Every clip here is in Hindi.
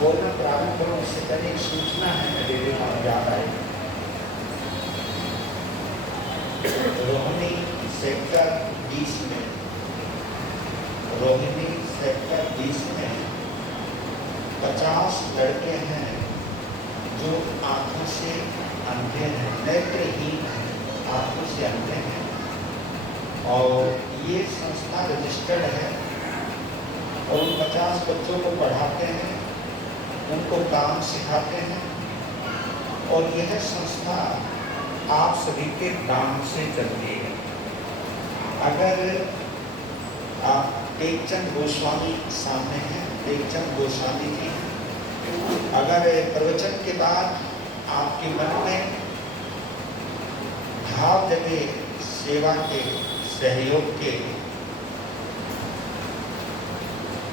बोलना प्रारंभ करूं उससे पहले एक सूचना है, मेरे दिमाग याद आई। रोहिणी सेक्टर 20 में, रोहिणी सेक्टर 20 में 50 लड़के हैं जो आंखों से अंधे हैं, नेत्रहीन हैं, आंखों से अंधे हैं। और ये संस्था रजिस्टर्ड है और उन 50 बच्चों को पढ़ाते हैं, उनको काम सिखाते हैं। और यह संस्था आप सभी के दान से चलती है। अगर आप टेकचंद गोस्वामी सामने हैं, टेकचंद गोस्वामी जी, अगर प्रवचन के बाद आपके मन में भाव जगे सेवा के, सहयोग के,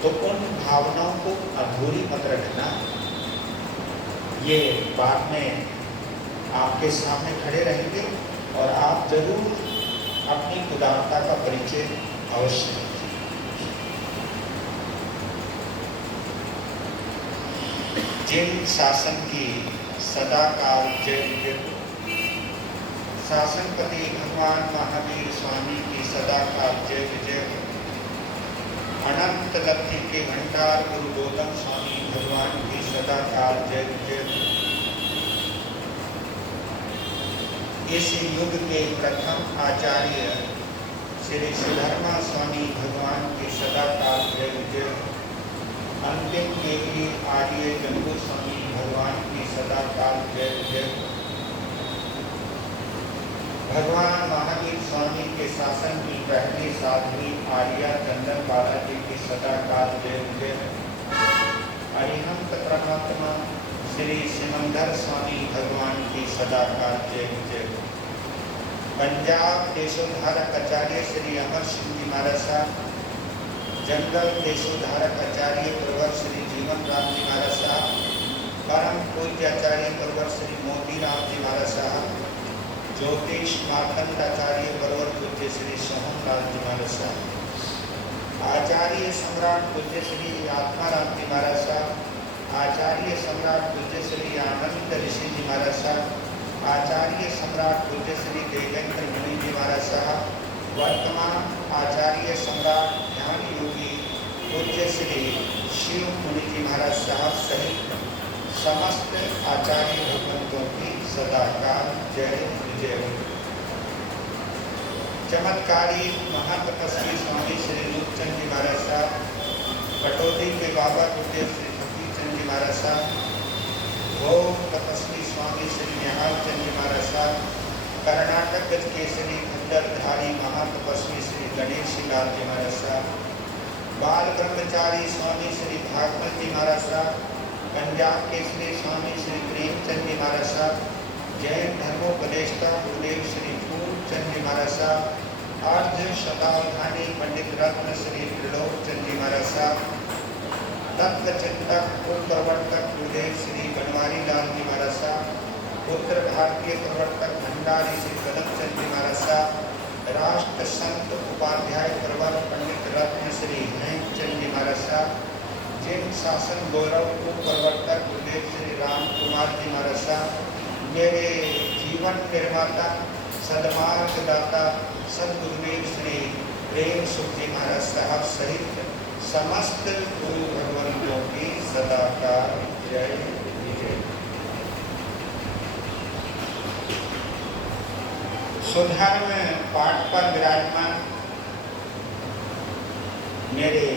तो उन भावनाओं को अधूरी मत रखना। ये बाद में आपके सामने खड़े रहेंगे और आप जरूर अपनी उदारता का परिचय अवश्य दीजिए। जिन शासन की सदाकाल जय, शासनपति भगवान महावीर स्वामी की सदाकाल जय जय। अनंत लब्धि के भंडार गुरु गौतम स्वामी भगवान की सदाकाल जय जय। इस युग के प्रथम आचार्य श्री सुधर्मा स्वामी भगवान की सदाकाल जय जय। अंतिम केवली आर्य जम्बू स्वामी भगवान की सदाकाल जय जय। भगवान महावीर स्वामी के शासन की पहली साध्वी आर्या चंदन बालाजी की सदाकाल जय जय। अरिहंत परमात्मा श्री सिमंदर स्वामी भगवान की सदाकाल जय जय। पंजाब देशोद्धारक आचार्य श्री अमर सिंह जी महाराज साहब, जंगल देशोद्धारक आचार्य प्रवर श्री जीवन राम जी महाराज साहब, परम पूज्य आचार्य प्रवर श्री मोती राम जी महाराज साहब, ज्योतिष मार्तंड आचार्य प्रवर पूज्य श्री सोहन लाल जी महाराज साहब, आचार्य सम्राट पूज्य श्री आत्माराम जी महाराज साहब, आचार्य सम्राट पूज्य श्री आनंद ऋषि जी महाराज साहब, आचार्य सम्राट पूज्य श्री देवेंद्र मुनि जी महाराज साहब, वर्तमान आचार्य सम्राट ध्यान योगी पूज्य श्री शिव मुनि जी महाराज साहब सहित समस्त आचार्य भगवंतों की सदाकाल जय विजय। चमत्कारी महातपस्वी स्वामी श्री रूपचंद जी महाराज साहब, कटौती के बाबा गुरुदेव श्री फकीरचंद जी महाराज साहब, भोग तपस्वी स्वामी श्री निहाल चंद जी महाराज साहब, कर्नाटक के श्री खंडरधारी महातपस्वी श्री गणेश लाल जी महाराज साहब, बाल ब्रह्मचारी स्वामी श्री भागवत जी महाराज साहब, पंजाब के श्री स्वामी श्री प्रेमचंद जी महाराज साहब, जैन धर्मोपदेष्टा गुरुदेव श्री फूलचंद जी महाराज साहब, अर्ध शतावधानी पंडित रत्न श्री त्रिलोकचंद जी महाराज साहब, तत्व चिंतक और प्रवर्तक गुरुदेव श्री बनवारी लाल जी महाराज साहब, उत्तर भारतीय प्रवर्तक भंडारी श्री कदमचंद जी महाराज साहब, राष्ट्र संत उपाध्याय प्रवर पंडित रत्न श्री हेमचंद जी महाराज साहब, जिन शासन गौरव को प्रवर्तक गुरुदेव श्री राम कुमार जी महाराज साहब, मेरे जीवन निर्माता सदमार्गदाता सदगुरुदेव श्री प्रेम सुख जी महाराज साहब सहित समस्त गुरु भगवंतों की सदाकाल जय विजय। सुधर्म पाठ पर विराजमान मेरे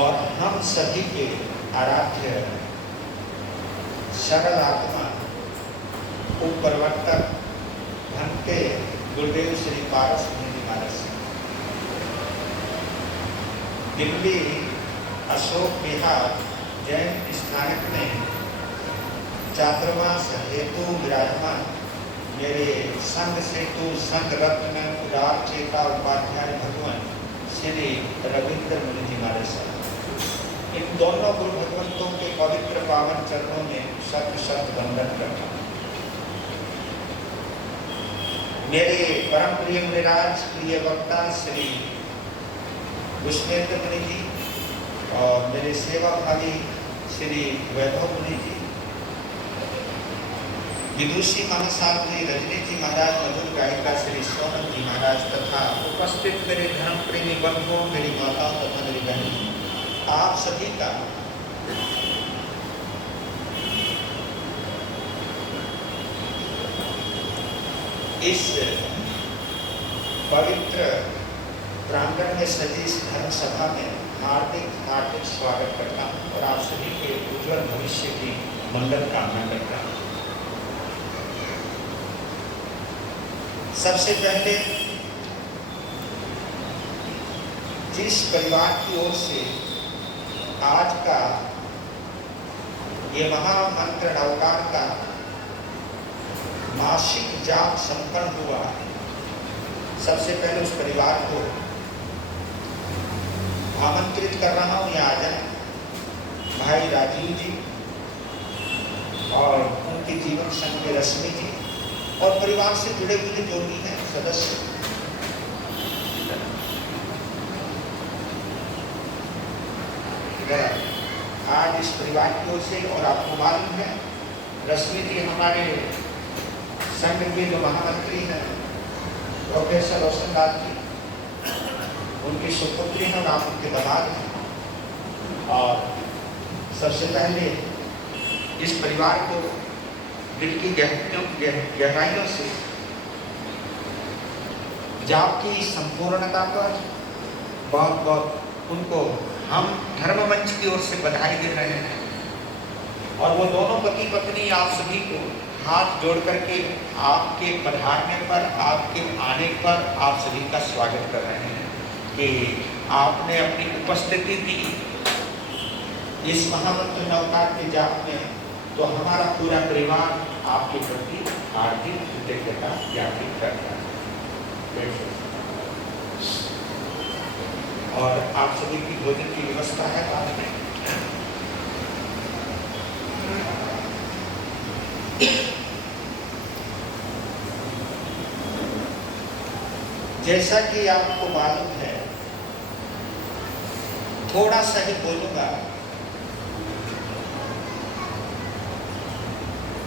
और हम सभी के आराध्य सरल आत्मा उपप्रवर्तक भंते गुरुदेव श्री पारस मुनि जी महाराज, दिल्ली अशोक विहार जैन स्नातक में चातुर्मास हेतु विराजमान मेरे संघ सेतु संघ रत्न उदार चेता उपाध्याय भगवान श्री रविंद्र मुनि जी महाराज साहब, इन दोनों गुरु भगवंतों के पवित्र पावन चरणों में शत शत वंदन करता हूँ। मेरे परम प्रिय विराज प्रिय वक्ता श्री पुष्पेंद्र मुनि जी और मेरे सेवा भागी श्री वैभव मुनि जी, विदुषी महासाग जी, रजनी जी महाराज, मधुर गायिका श्री सोनम जी महाराज तथा उपस्थित मेरे धर्म प्रेमी बंधुओं, मेरी माताओं तथा मेरी बहनों, आप सभी का इस पवित्र प्रांगण में सजी इस धर्म सभा में हार्दिक स्वागत करता हूँ और आप सभी के उज्जवल भविष्य की मंगल कामना करता हूँ। सबसे पहले जिस परिवार की ओर से आज का ये महामंत्र नवकार का मासिक जाप संपन्न हुआ, सबसे पहले उस परिवार को आमंत्रित कर रहा हूँ यहाँ आ जाए। भाई राजीव जी और उनके जीवन संग में रश्मि जी और परिवार से जुड़े हुए जो भी हैं सदस्य, आज इस परिवार की ओर से। और आपको मालूम है रश्मि जी हमारे संघ के जो महामंत्री हैं प्रोफेसर रोशन लाल जी, उनकी सुपुत्री हैं और आप उनके दामाद हैं। और सबसे पहले इस परिवार को दिल की गहराइयों से जाप की संपूर्णता पर बहुत बहुत उनको हम धर्म मंच की ओर से बधाई दे रहे हैं। और वो दोनों पति पत्नी आप सभी को हाथ जोड़ करके आपके पधारने पर, आपके आने पर आप सभी का स्वागत कर रहे हैं कि आपने अपनी उपस्थिति दी इस महामंत्र नवकार के जाप में। तो हमारा पूरा परिवार आपके प्रति हार्दिक कृतज्ञता ज्ञापित करता है। और आप सभी की भोजन की व्यवस्था है बाद में। जैसा कि आपको मालूम है, थोड़ा सा ही बोलूंगा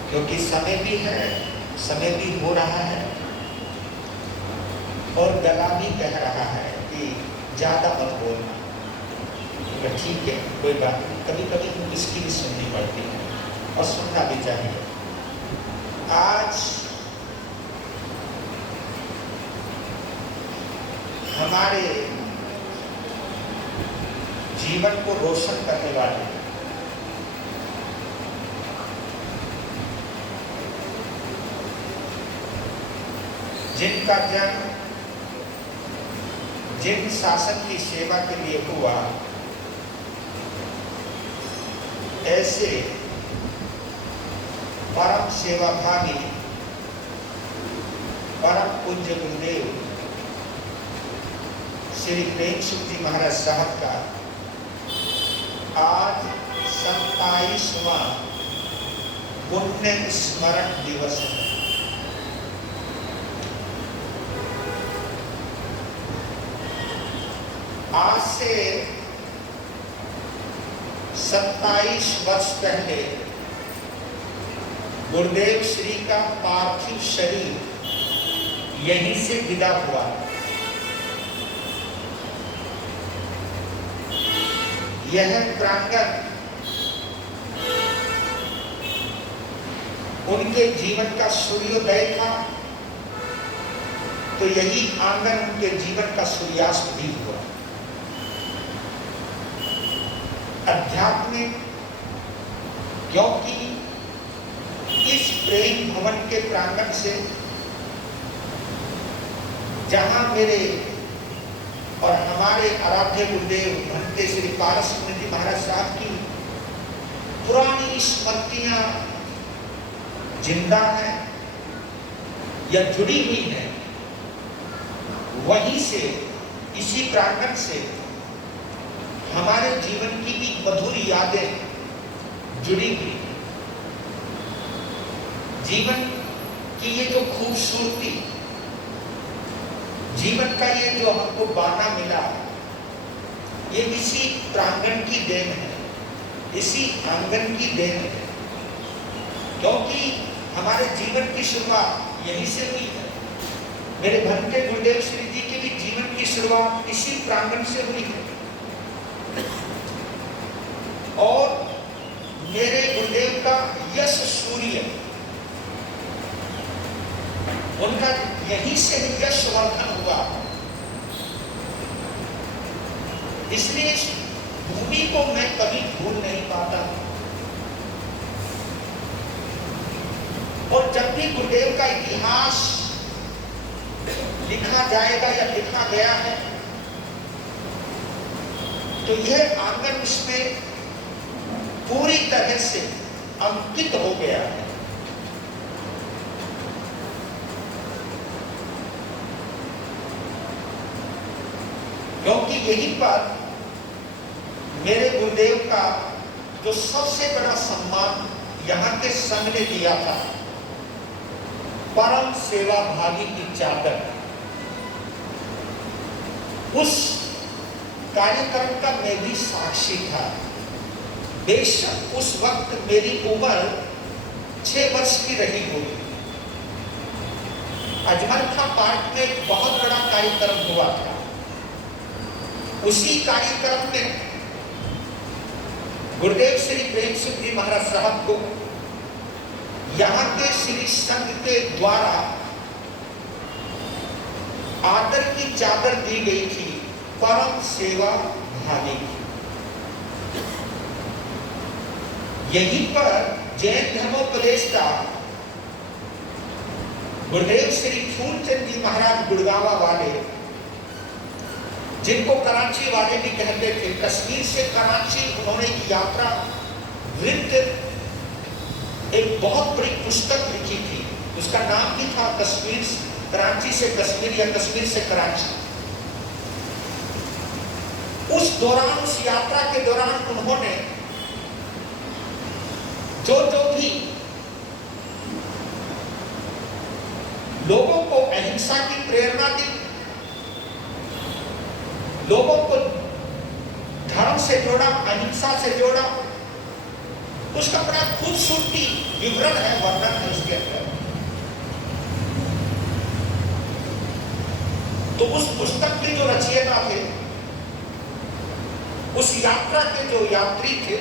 क्योंकि समय भी है, समय भी हो रहा है और गला भी कह रहा है कि ज्यादा मत बोलना। तो ठीक है, कोई बात नहीं, कभी कभी इसकी भी सुननी पड़ती है और सुनना भी चाहिए। आज हमारे जीवन को रोशन करने वाले जिनका जन्म जिन शासन की सेवा के लिए हुआ, ऐसे परम सेवाभागी परम पूज्य गुरुदेव श्री प्रेम सुख जी महाराज साहब का आज 27वां पुण्य स्मरण दिवस है। आज से 27 वर्ष पहले गुरुदेव श्री का पार्थिव शरीर यहीं से विदा हुआ। यह प्रांगण उनके जीवन का सूर्योदय था, तो यही आंगन उनके जीवन का सूर्यास्त भी हुआ। आध्यात्मिक, क्योंकि इस प्रेम भवन के प्रांगण से जहां मेरे और हमारे आराध्य गुरुदेव भंते श्री पारस मुनि जी महाराज साहब की पुरानी स्मृतियां जिंदा है या जुड़ी हुई है, वहीं से, इसी प्रांगण से हमारे जीवन की भी मधुर यादें जुड़ी हुई। जीवन की ये जो खूबसूरती, जीवन का ये जो हमको बाना मिला, ये इसी प्रांगण की देन है, इसी आंगन की देन है, क्योंकि हमारे जीवन की शुरुआत यहीं से हुई है। मेरे भंते गुरुदेव श्री जी की भी जीवन की शुरुआत इसी प्रांगण से हुई है और मेरे गुरुदेव का यश सूर्य, उनका यहीं से ही यशवर्धन हुआ। इसलिए इस भूमि को मैं कभी भूल नहीं पाता। और जब भी गुरुदेव का इतिहास लिखा जाएगा या लिखा गया है तो यह आंगन उसमें पूरी तरह से अंकित हो गया है। क्योंकि यहीं पर मेरे गुरुदेव का जो सबसे बड़ा सम्मान यहाँ के संघ ने दिया था, परम सेवा भागी की चादर, उस कार्यक्रम का मैं भी साक्षी था। बेशक उस वक्त मेरी उम्र 6 वर्ष की रही हुई। अजमलखा पार्क में एक बहुत बड़ा कार्यक्रम हुआ था। उसी कार्यक्रम में गुरुदेव श्री प्रेम सिंह जी महाराज साहब को यहाँ के श्री संघ के द्वारा आदर की चादर दी गई थी, परम सेवा भागी की। यहीं पर जैन धर्मोपदेष्टा गुरुदेव श्री फूलचंद जी महाराज गुड़गावा वाले, जिनको कराची वाले भी कहते थे, कश्मीर से कराची उन्होंने यात्रा वृत्त एक बहुत बड़ी पुस्तक लिखी थी। उसका नाम भी था कश्मीर, कराची से कश्मीर या कश्मीर से कराची। उस दौरान, उस यात्रा के दौरान उन्होंने जो भी लोगों को अहिंसा की प्रेरणा दी, लोगों को धर्म से जोड़ा, अहिंसा से जोड़ा, उसका बड़ा खूबसूरती विवरण है, वर्णन है उसके अंदर। तो उस पुस्तक के जो रचयिता थे, उस यात्रा के जो यात्री थे,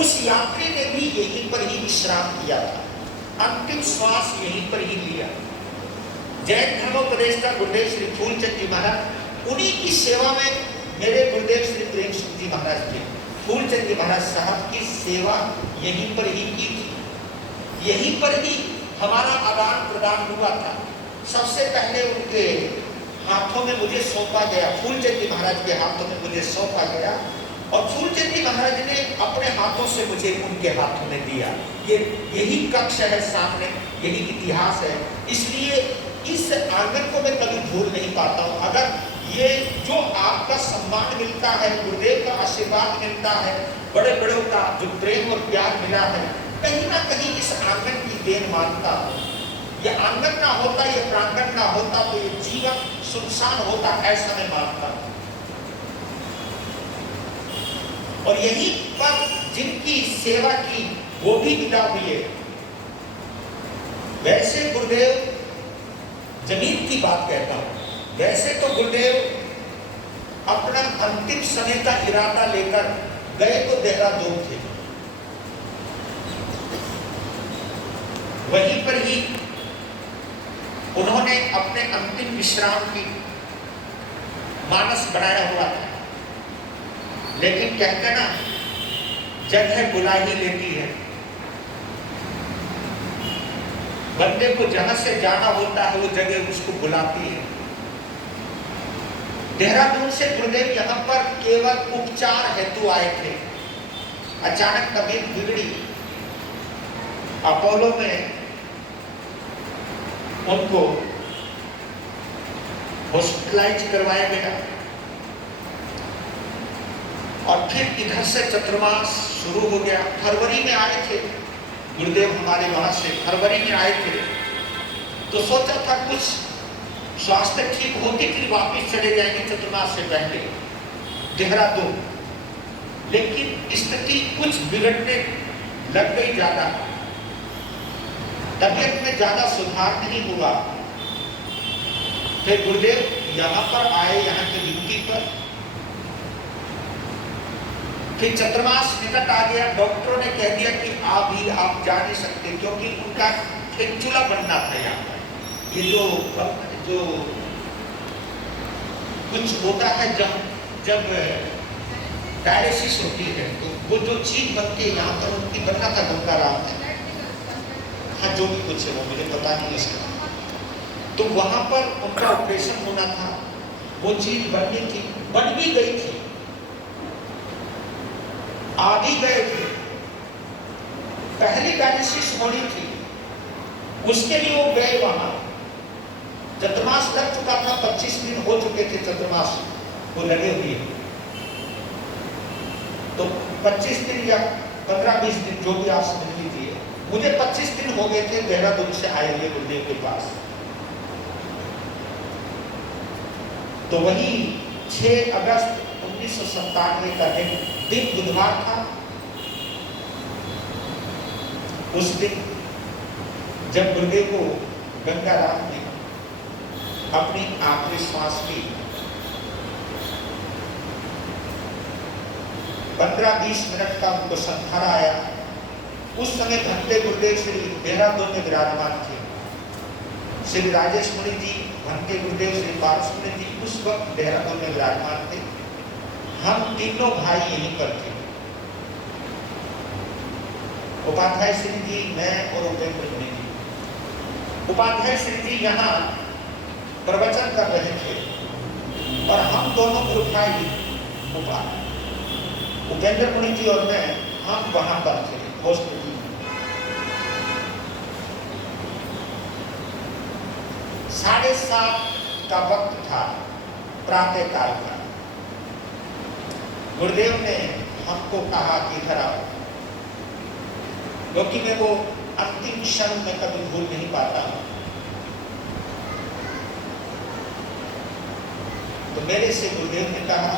उस यात्री ने भी यहीं पर ही विश्राम किया था, अंतिम श्वास यहीं पर ही लिया। जैन धर्मोपदेष्टा गुरुदेव श्री फूलचंद जी महाराज, उन्हीं की सेवा में मेरे गुरुदेव श्री प्रेम सिंह जी महाराज थे। फूलचंद जी महाराज साहब की सेवा यहीं पर ही की थी, यहीं पर ही हमारा आदान प्रदान हुआ था। सबसे पहले उनके हाथों में मुझे सौंपा गया, फूलचंद जी महाराज के हाथों में मुझे सौंपा गया और फूलचंद जी महाराज ने अपने हाथों से मुझे उनके हाथों में दिया। यही कक्ष है सामने, यही इतिहास है। इसलिए इस आंगन को मैं कभी भूल नहीं पाता हूँ। अगर ये जो आपका सम्मान मिलता है, गुरुदेव का आशीर्वाद मिलता है, बड़े बड़ों का जो प्रेम और प्यार मिला है, कहीं ना कहीं इस आंगन की देन मानता हूँ। ये आंगन ना होता, ये प्रांगण ना होता तो ये जीवन सुनसान होता, ऐसा मैं मानता हूँ। और यहीं पर जिनकी सेवा की वो भी विदा हुए। वैसे गुरुदेव, जमीन की बात कहता हूं, वैसे तो गुरुदेव अपना अंतिम समय का इरादा लेकर गए तो देहरादून थे, वहीं पर ही उन्होंने अपने अंतिम विश्राम की मानस बनाया हुआ था। लेकिन कहते ना, जगह बुला ही लेती है। बंदे को जहां से जाना होता है वो जगह उसको बुलाती है। देहरादून से गुरुदेव यहाँ पर केवल उपचार हेतु आए थे। अचानक तबीयत बिगड़ी, अपोलो में उनको हॉस्पिटलाइज करवाया गया और फिर इधर से चतुर्मास शुरू हो गया। फरवरी में आए थे गुरुदेव, हमारे वहां से फरवरी में आए थे। तो सोचा था कुछ स्वास्थ्य ठीक होती फिर वापिस चले जाएंगे चतुर्मास से पहले, देहरादून, लेकिन स्थिति कुछ बिगड़ने लग गई ज्यादा, तबियत में ज्यादा सुधार नहीं हुआ। फिर गुरुदेव यहाँ पर आए, यहाँ की ड्यूटी पर। फिर चतुर्मास निकट आ गया, डॉक्टरों ने कह दिया कि आप जा नहीं सकते, क्योंकि उनका एक चूल्हा बनना था यहाँ पर। ये जो कुछ होता है जब डायलिसिस होती है, तो वो जो चीज बनती है यहाँ पर उनकी बनना था गंगाराम में। हाँ, जो भी कुछ है वो मुझे पता नहीं इसका। तो वहां पर उनका ऑपरेशन होना था, वो चीज बननी थी, बन भी गई थी, आ भी गए थे। पहली डायलिसिस होनी थी, उसके लिए वो गए वहां। चतुर्मास लग चुका था, 25 दिन हो चुके थे चतुर्मास वो लगे हुए। तो 25 दिन या 15-20 दिन जो भी आप समझ लीजिए, मुझे 25 दिन हो गए थे देहरादून से आए हुए गुरुदेव के पास। तो वही 6 अगस्त 1997 का दिन बुधवार था। उस दिन जब गुरुदेव को गंगाराम ने अपनी आखिरी श्वास ली, 15-20 मिनट का उनको संधारा आया। उस समय भंते गुरुदेव श्री देहरादून में विराजमान थे। श्री राजेश मुनि जी, भंते गुरुदेव श्री पारस मुनि जी उस वक्त देहरादून में विराजमान थे। हम तीनों भाई यहीं पर थे, उपाध्याय श्री जी, मैं और उपेंद्र मुनि जी। उपाध्याय श्री जी यहाँ प्रवचन कर रहे थे और हम दोनों ग्रुप भाई, उपेंद्र मुनि जी और मैं, हम वहां पर थे हॉस्पिटल में। 7:30 का वक्त था, प्रातः काल का। गुरुदेव ने हमको कहा कि इधर आओ, क्योंकि मैं वो अंतिम क्षण में कभी भूल नहीं पाता हूं। तो मेरे से गुरुदेव ने कहा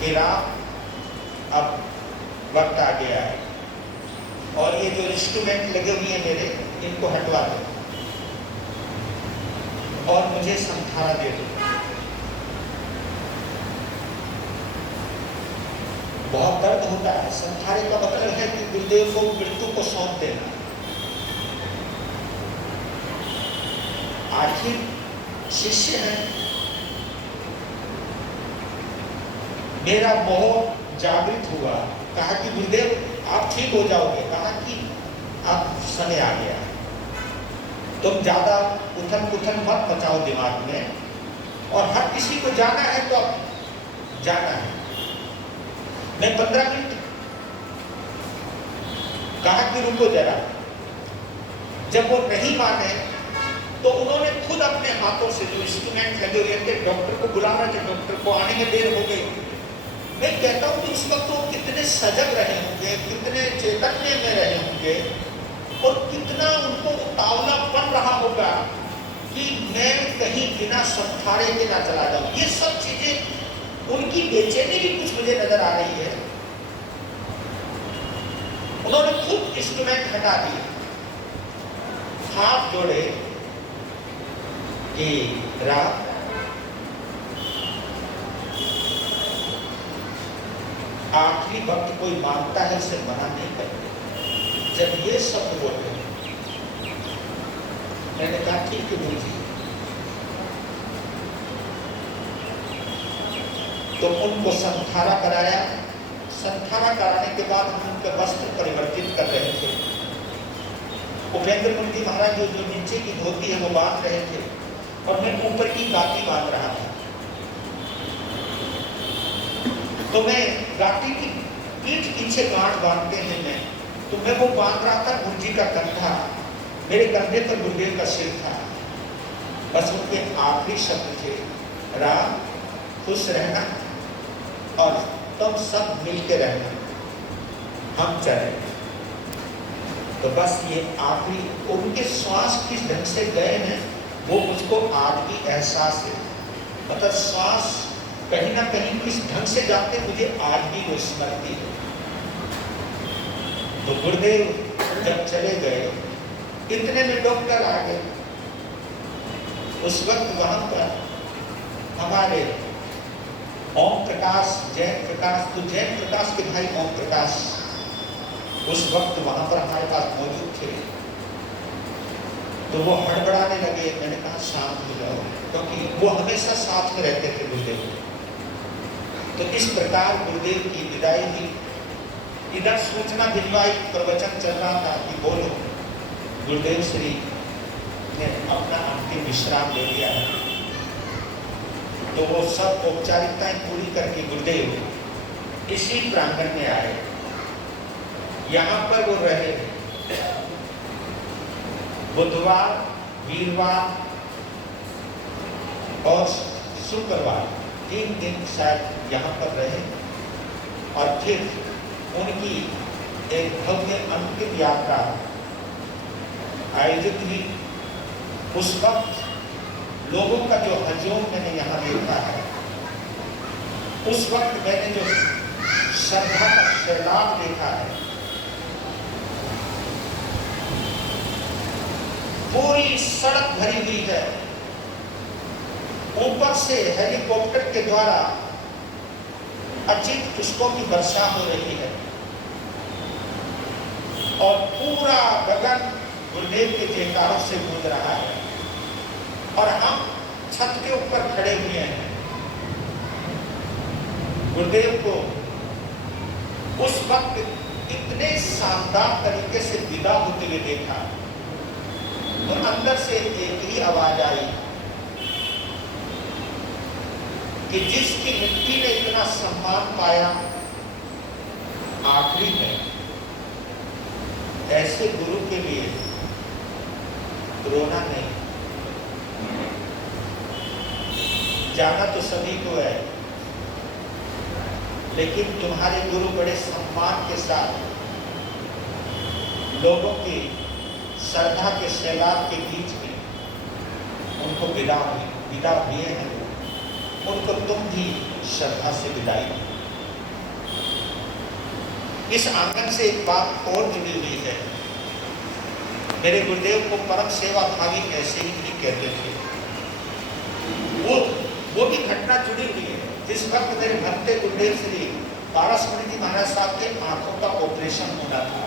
कि राम, अब वक्त आ गया है और ये जो इंस्ट्रूमेंट लगे हुए हैं मेरे, इनको हटवा दो और मुझे संधारा दे दो। बहुत दर्द होता है। संधारे का मतलब है कि गुरुदेव को मृत्यु को सौंप देना। आखिर शिष्य है। मेरा मोह जागृत हुआ, कहा कि गुरुदेव आप ठीक हो जाओगे। कहा कि अब समय आ गया, तुम ज्यादा उथल पुथल मत मचाओ दिमाग में, और हर किसी को जाना है तो अब जाना है। मैं 15 मिनट कहा कि रुको जरा। जब वो नहीं माने तो उन्होंने खुद अपने हाथों से जो इंस्ट्रूमेंट लगे हुए थे, डॉक्टर को बुला रहे थे, डॉक्टर को आने में देर हो गई। मैं कहता हूं कि उस वक्त वो कितने सजग रहे होंगे, कितने चैतन्य में रहे होंगे, और कितना उनको उतावलापन रहा होगा कि मैं कहीं बिना संधारे के ना चला जाऊं। ये सब चीजें, उनकी बेचैनी भी कुछ मुझे नजर आ रही है। उन्होंने खुद इंस्ट्रूमेंट हटा दिए, हाथ जोड़े कि राम, आखिरी वक्त कोई मांगता है उसे मना नहीं करते। जब ये शब्द बोले, मैंने कहा ठीक है गुरु जी। तो उनको संधारा कराया। संधारा कराने के बाद हम उनके वस्त्र परिवर्तित कर रहे थे। उपेंद्र मुनि जी महाराज जो नीचे की धोती है वो बांध रहे थे और मैं ऊपर की गाती बांध रहा था। तो मैं गाती की पीठ पीछे गांठ बांधते हैं मैं, तो मैं वो बांध रहा था। गुरु जी का कंधा, मेरे कंधे पर गुरुदेव का सिर था। बस उनके आखिरी शब्द थे, राम खुश रहना और तुम सब मिलके रहना, हम चले। तो बस ये आखिरी उनके श्वास किस ढंग से गए हैं वो मुझको आज भी एहसास है। मतलब श्वास कहीं ना कहीं किस ढंग से जाते मुझे आज भी वो स्मृति है। तो गुरुदेव जब चले गए, इतने में डॉक्टर आ गए। उस वक्त वहां पर हमारे ओम प्रकाश, जैन प्रकाश, तो जैन प्रकाश के भाई ओम प्रकाश उस वक्त वहां पर हमारे पास मौजूद थे। तो वो हड़बड़ाने लगे। मैंने कहा शांत हो जाओ, क्योंकि वो हमेशा साथ में रहते थे गुरुदेव। तो इस प्रकार गुरुदेव की विदाई हुई। इधर सूचना दिलवाई, प्रवचन चल रहा था कि बोलो गुरुदेव श्री ने अपना अंतिम विश्राम ले लिया है। तो वो सब औपचारिकताएं पूरी करके गुरुदेव इसी प्रांगण में आए। यहाँ पर वो रहे बुधवार, वीरवार और शुक्रवार, 3 दिन शायद यहाँ पर रहे। और फिर उनकी एक भव्य अंतिम यात्रा आयोजित हुई। उस वक्त लोगों का जो हजूम मैंने यहाँ देखा है, उस वक्त मैंने जो श्रद्धा का सैलाब देखा है, पूरी सड़क भरी हुई है। ऊपर से हेलीकॉप्टर के द्वारा अचित पुष्पों की वर्षा हो रही है और पूरा गगन गुरुदेव के जयकारों से गूंज रहा है। और हम छत के ऊपर खड़े हुए हैं। गुरुदेव को उस वक्त इतने शानदार तरीके से विदा होते हुए देखा, तो अंदर से एक ही आवाज आई कि जिसकी मिट्टी ने इतना सम्मान पाया आखिरी में, ऐसे गुरु के लिए रोना नहीं। जाना तो सभी को है, लेकिन तुम्हारे गुरु बड़े सम्मान के साथ लोगों की श्रद्धा के सैलाब के बीच में उनको विदा हुए हैं। उनको तुम भी श्रद्धा से विदाई दो। इस आंगन से एक बात और जुड़ी हुई है। मेरे गुरुदेव को परम सेवा भावी ऐसे ही नहीं कहते थे। वो भी घटना जुड़ी हुई है। जिस वक्त मेरे भक्ते गुरुदेव श्री पारसमणि जी महाराज साहब के आंखों का ऑपरेशन होना था,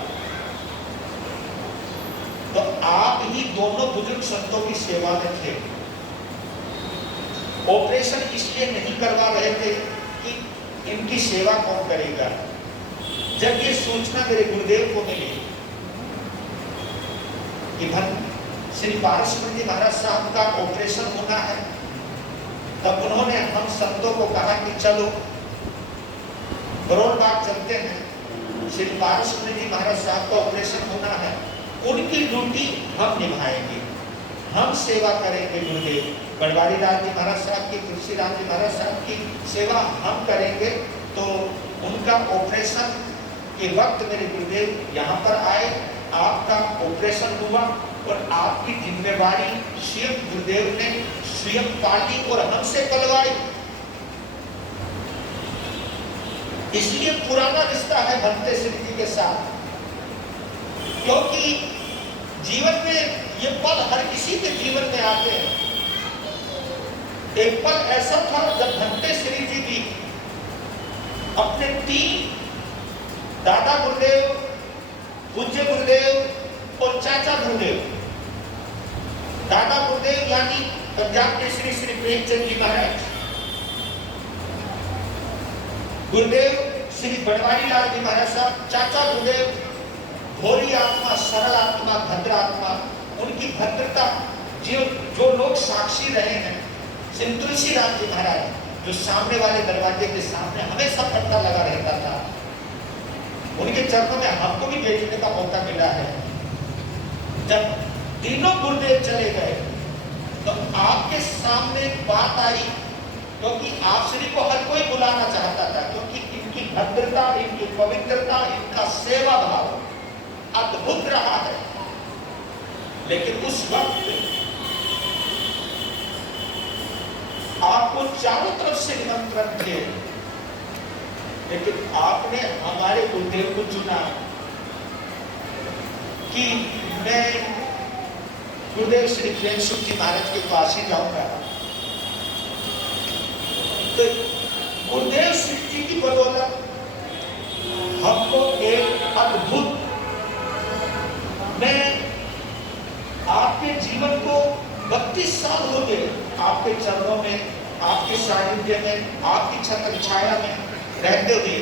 तो आप ही दोनों बुजुर्ग संतों की सेवा में थे। ऑपरेशन इसलिए नहीं करवा रहे थे कि इनकी सेवा कौन करेगा। जब ये सूचना मेरे गुरुदेव को मिली कि श्री पारसमणि जी महाराज साहब का ऑपरेशन होना है, तब उन्होंने हम संतों को कहा कि चलो बरौल बाग चलते हैं। श्री पारसमणि जी महाराज साहब का ऑपरेशन होना है, उनकी ड्यूटी हम निभाएंगे, हम सेवा करेंगे। गुरुदेव गढ़वाली लाल जी महाराज साहब की, तुलसीराम जी महाराज साहब की सेवा हम करेंगे। तो उनका ऑपरेशन के वक्त मेरे गुरुदेव यहाँ पर आए, आपका ऑपरेशन हुआ और आपकी जिम्मेवारी स्वयं गुरुदेव ने स्वयं पाली और हमसे पलवाई। इसलिए पुराना रिश्ता है भक्ते श्री जी के साथ, क्योंकि जीवन में ये पल हर किसी के जीवन में आते हैं। एक पल ऐसा था जब भक्ते श्री जी भी अपने 3 दादा गुरुदेव, पूज्य गुरुदेव और चाचा गुरुदेव, दादा गुरुदेव यानी पंजाब के श्री श्री प्रेमचंद जी महाराज, गुरुदेव श्री बनवारी लाल जी महाराज साहब, चाचा गुरुदेव भोली आत्मा, सरल आत्मा, भद्र आत्मा, उनकी भद्रता जो लोग साक्षी रहे हैं। श्री तुलसीराम जी महाराज जो सामने वाले दरवाजे के सामने हमेशा पट्टा लगा रहता था, उनके चरणों में हमको भी बैठने का मौका मिला है। जब तीनों गुरुदेव चले गए तो आपके सामने एक बात आई, क्योंकि आप श्री को हर कोई बुलाना चाहता था, क्योंकि इनकी भद्रता, इनकी पवित्रता, इनका सेवा भाव अद्भुत रहा है। लेकिन उस वक्त आपको चारों तरफ से निमंत्रण थे, लेकिन आपने हमारे गुरुदेव को चुना कि मैं गुरुदेव श्री प्रेम सुख जी महाराज के पास ही जाऊंगा। तो गुरुदेव श्री जी की बदौलत हमको एक अद्भुत, मैं आपके जीवन को 32 साल हो गए आपके चरणों में, आपके सानिध्य में, आपकी छत्र छाया में रहते हुए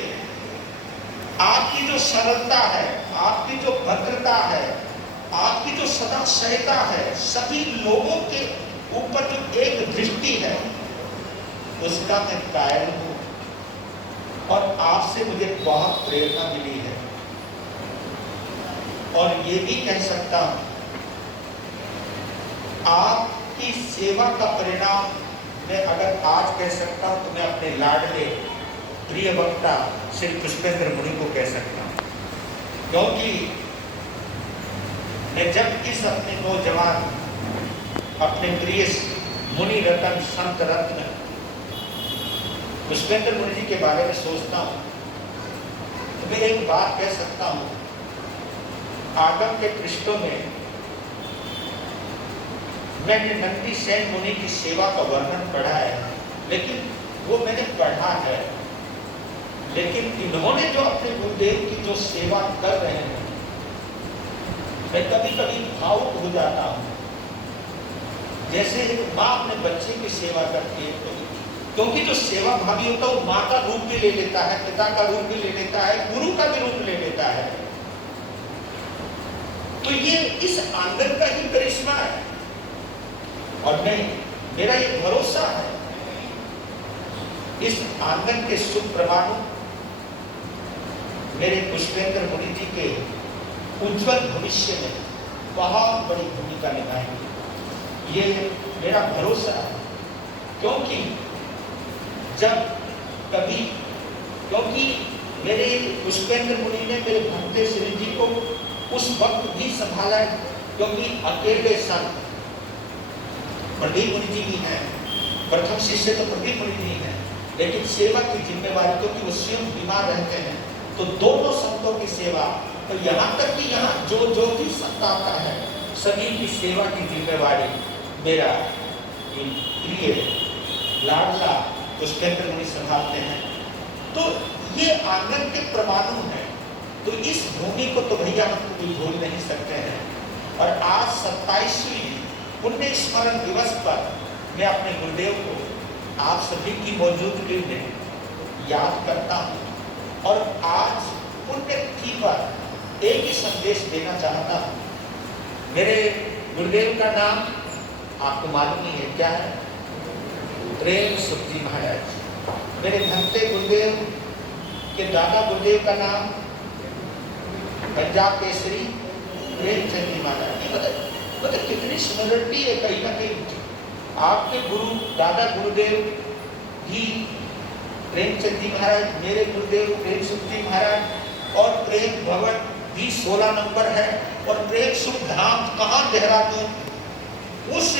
आपकी जो सरलता है, आपकी जो भद्रता है, आपकी जो सदा सहता है, सभी लोगों के ऊपर जो एक दृष्टि है उसका मैं कायल हूं और आपसे मुझे बहुत प्रेरणा मिली है। और ये भी कह सकता हूं आपकी सेवा का परिणाम मैं अगर आज कह सकता हूं तो मैं अपने लाडले प्रिय वक्ता श्री पुष्पेंद्र मुनि को कह सकता हूं, क्योंकि मैं जब इस अपने नौजवान अपने प्रिय मुनि रत्न संत रत्न पुष्पेंद्र मुनि जी के बारे में सोचता हूं तो मैं एक बात कह सकता हूं, आगम के पृष्ठों में मैंने नंदी सेन मुनि की सेवा का वर्णन पढ़ा है, लेकिन वो मैंने पढ़ा है, लेकिन इन्होंने जो अपने गुरुदेव की जो सेवा कर रहे हैं मैं कभी कभी भावुक हो जाता हूँ। जैसे एक माँ अपने बच्चे की सेवा करती है, क्योंकि जो सेवा भावी होता है वो माँ का रूप भी ले लेता है, पिता का रूप भी ले लेता है, गुरु का भी रूप ले लेता है। तो ये इस आंगन का ही करिश्मा है। और नहीं, मेरा ये भरोसा है इस आंगन के शुभ प्रमाणों मेरे पुष्पेंद्र मुनि जी के उज्जवल भविष्य में बहुत बड़ी भूमिका निभाएंगे, ये मेरा भरोसा है। क्योंकि जब कभी, क्योंकि मेरे पुष्पेंद्र मुनि ने मेरे भक्ते श्री जी को उस वक्त भी संभाला है, क्योंकि अकेले संत प्रदीप मुनि जी भी हैं, प्रथम शिष्य तो प्रदीप मुनि जी हैं, लेकिन सेवा की जिम्मेवारी, क्योंकि वो स्वयं बीमार रहते हैं, तो दोनों संतों की सेवा, तो यहाँ तक कि यहाँ जो भी संत आता है सभी की सेवा की जिम्मेवारी मेरा प्रिय लाडला पुष्पेंद्र मुनि संभालते हैं। तो ये आंगन के प्रमाणु हैं, तो इस भूमि को तो भैया हम कभी भूल नहीं सकते हैं। और आज 27वीं पुण्य स्मरण दिवस पर मैं अपने गुरुदेव को आप सभी की मौजूदगी में याद करता हूँ और आज पुण्यतिथि पर एक ही संदेश देना चाहता हूँ। मेरे गुरुदेव का नाम आपको मालूम ही है, क्या है? प्रेम सुख जी महाराज। मेरे भक्ते गुरुदेव के दादा गुरुदेव का नाम पंजाब केसरी प्रेमचंद जी महाराज। मतलब कितनी सिमिलरिटी है कहीं ना कहीं। आपके गुरु दादा गुरुदेव भी प्रेमचंद जी महाराज, मेरे गुरुदेव प्रेम सुख जी महाराज, और प्रेम भवन भी 16 नंबर है, और प्रेम सुख धाम कहाँ? देहरादून। उस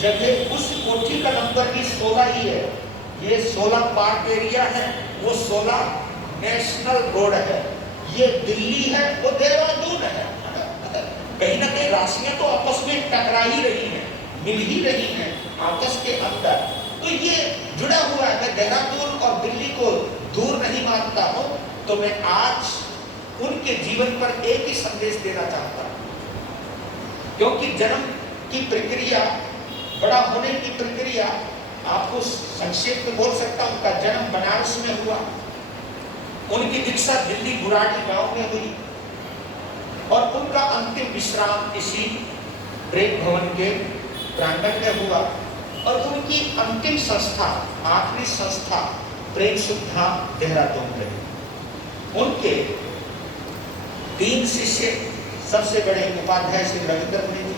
जगह उस कोठी का नंबर भी 16 ही है। ये 16 पार्क एरिया है, वो 16 नेशनल रोड है। ये दिल्ली है, वो देहरादून है। कहीं ना कहीं राशियां तो आपस में टकरा ही रही हैं, मिल ही रही हैं आपस के अंदर। तो ये जुड़ा हुआ है। मैं देहरादून और दिल्ली को दूर नहीं मानता हूँ। तो मैं आज उनके जीवन पर एक ही संदेश देना चाहता हूँ, क्योंकि जन्म की प्रक्रिया, बड़ा होने की प्रक्रिया, आपको संक्षेप में बोल सकता हूँ। उनका जन्म बनारस में हुआ, उनकी दीक्षा दिल्ली गुराड़ी गांव में हुई, और उनका अंतिम विश्राम इसी प्रेम भवन के प्रांगण में हुआ। और उनकी अंतिम संस्था, आखिरी संस्था प्रेम सुख धाम देहरादून में। उनके 3 शिष्य, सबसे बड़े उपाध्याय श्री रविंद्र मुनि जी,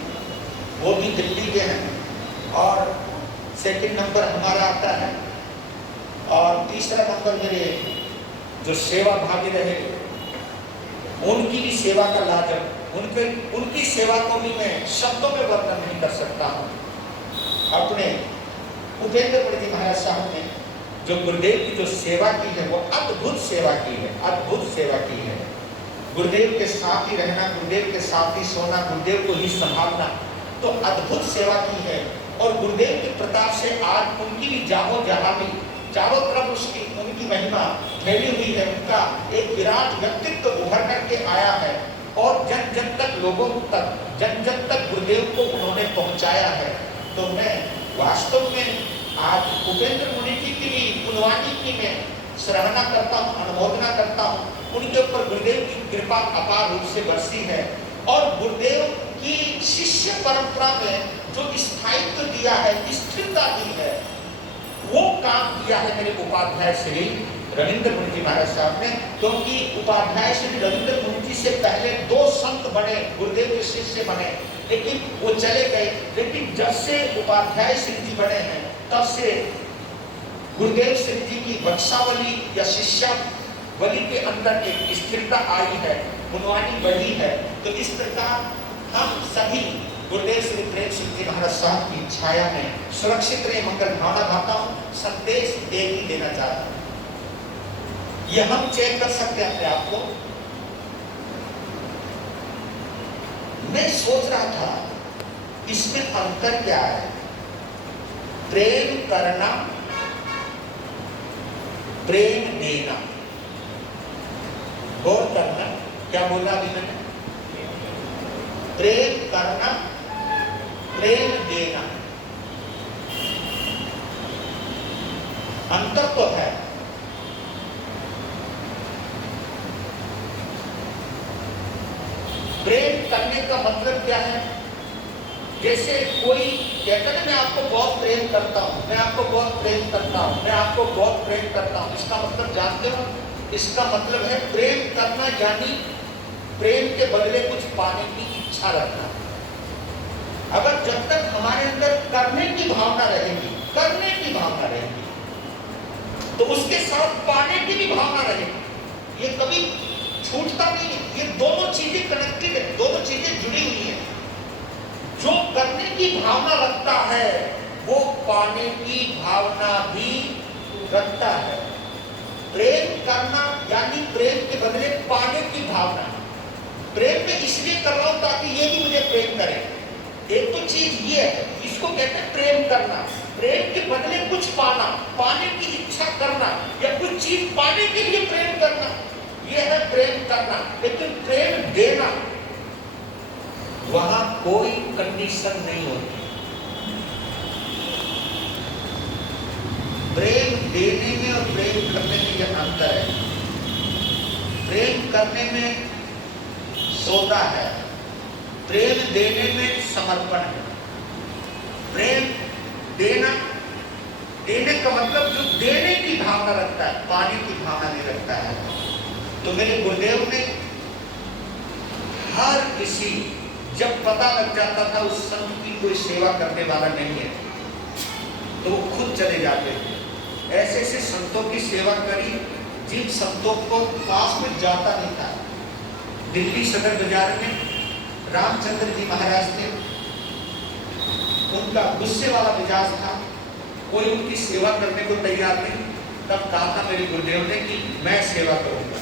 वो भी दिल्ली के हैं, और सेकंड नंबर हमारा आता है, और तीसरा नंबर मेरे जो सेवा भागी रहे, उनकी भी सेवा का लाजब, उनकी सेवा को भी मैं शब्दों में वर्णन नहीं कर सकता हूँ। अपने उपेंद्र मुनि जी महाराज साहब ने जो गुरुदेव की जो सेवा की है वो अद्भुत सेवा की है, अद्भुत सेवा की है। गुरुदेव के साथ ही रहना, गुरुदेव के साथ ही सोना, गुरुदेव को ही संभालना, तो अद्भुत सेवा की है। और गुरुदेव के प्रताप से आज उनकी भी जाहो जहां भी चारों तरफ उसकी उनकी महिमा फैली हुई है। उनका एक विराट व्यक्तित्व उभर करके आया है और जन जन तक लोगों तक, जन जन तक गुरुदेव को उन्होंने पहुंचाया है। तो मैं वास्तव में आज उपेंद्र मुनि जी की भी गुणवाणी की मैं सराहना करता हूँ, अनुमोदना करता हूँ। उनके ऊपर गुरुदेव की कृपा अपार रूप से बरसी है और गुरुदेव की शिष्य परंपरा में जो स्थायित्व दिया है, स्थिरता दी है, वो काम किया है मेरे उपाध्याय श्री रविंद्र मुनि जी महाराज साहब ने। क्योंकि उपाध्याय श्री रविंद्र मुनि जी से पहले 2 संत बने, गुरुदेव के शिष्य बने, लेकिन वो चले गए। लेकिन जब से उपाध्याय श्री जी बने हैं तब से गुरुदेव श्री जी की वंशावली या शिष्यावली के अंदर एक स्थिरता आई है, गुणवाणी बढ़ी है। तो इस प्रकार हम सभी गुरुदेव श्री प्रेम सिंह जी महाराज साहब की छाया में सुरक्षित रहे, मंगल भावना भाता हूँ, संदेश एक ही देना चाहता हूँ। यह हम चेक कर सकते हैं अपने आप को। मैं सोच रहा था इसमें अंतर क्या है, प्रेम करना, प्रेम देना। गौर करना, क्या बोला अभी मैंने? प्रेम करना, प्रेम देना, अंतर तो है। प्रेम करने का मतलब क्या है? जैसे कोई कहता है मैं आपको बहुत प्रेम करता हूं, मैं आपको बहुत प्रेम करता हूं, मैं आपको बहुत प्रेम करता हूं। इसका मतलब जानते हो? इसका मतलब है प्रेम करना, यानी प्रेम के बदले कुछ पाने की इच्छा रखना। अगर जब तक हमारे अंदर करने की भावना रहेगी, करने की भावना रहेगी, तो उसके साथ पाने की भी भावना रहेगी। ये कभी छूटता नहीं है। ये दोनों चीजें कनेक्टेड है, दोनों चीजें जुड़ी हुई है। जो करने की भावना रखता है वो पाने की भावना भी रखता है। प्रेम करना यानी प्रेम के बदले पाने की भावना। प्रेम में इसलिए कर रहा हूं ताकि ये भी मुझे प्रेम करे। एक तो चीज ये है, इसको कहते हैं प्रेम करना। प्रेम के बदले कुछ पाना, पाने की इच्छा करना, या कुछ चीज पाने के लिए प्रेम करना, यह है प्रेम करना। लेकिन प्रेम देना, वहां कोई कंडीशन नहीं होती। प्रेम देने में और प्रेम करने में यह अंतर है। प्रेम करने में सौदा है, प्रेम देने में समर्पण है। प्रेम देना, देने का मतलब जो देने की भावना रखता है, पाने की भावना नहीं रखता है। तो मेरे गुरुदेव ने हर किसी, जब पता लग जाता था उस संत की कोई सेवा करने वाला नहीं है, तो वो खुद चले जाते थे। ऐसे ऐसे संतों की सेवा करी जिन संतों को पास में जाता नहीं था। दिल्ली सदर बाजार में रामचंद्र जी महाराज थे, उनका गुस्से वाला मिजाज था, कोई उनकी सेवा करने को तैयार नहीं। तब कहा था मेरे गुरुदेव ने कि मैं सेवा करूंगा।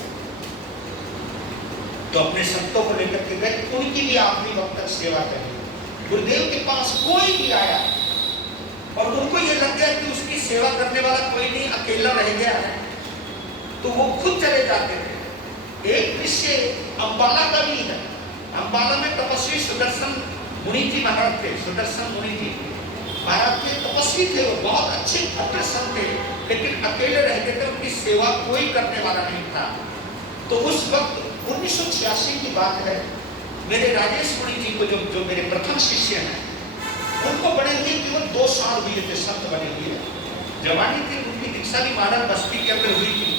तो अपने संतों को लेकर के गए, उनकी भी आखिरी वक्त तक सेवा करी। गुरुदेव के पास कोई भी आया और उनको ये लग गया कि उसकी सेवा करने वाला कोई नहीं, अकेला रह गया है, तो वो खुद चले जाते थे। एक दृश्य अंबाला का भी है। अंबाला में तपस्वी सुदर्शन मुनि जी महाराज थे। सुदर्शन मुनि जी महाराज थे, तपस्वी थे, वो बहुत अच्छे भक्त संत थे, लेकिन अकेले रहते थे, उनकी सेवा कोई करने वाला नहीं था। तो उस वक्त 1986 की बात है, मेरे राजेश मुनि जी को जो मेरे प्रथम शिष्य हैं, उनको बड़े हुए केवल 2 साल हुए थे, संत बने हुए जवानी थी। उनकी दीक्षा भी मानव बस्ती के अंदर हुई थी।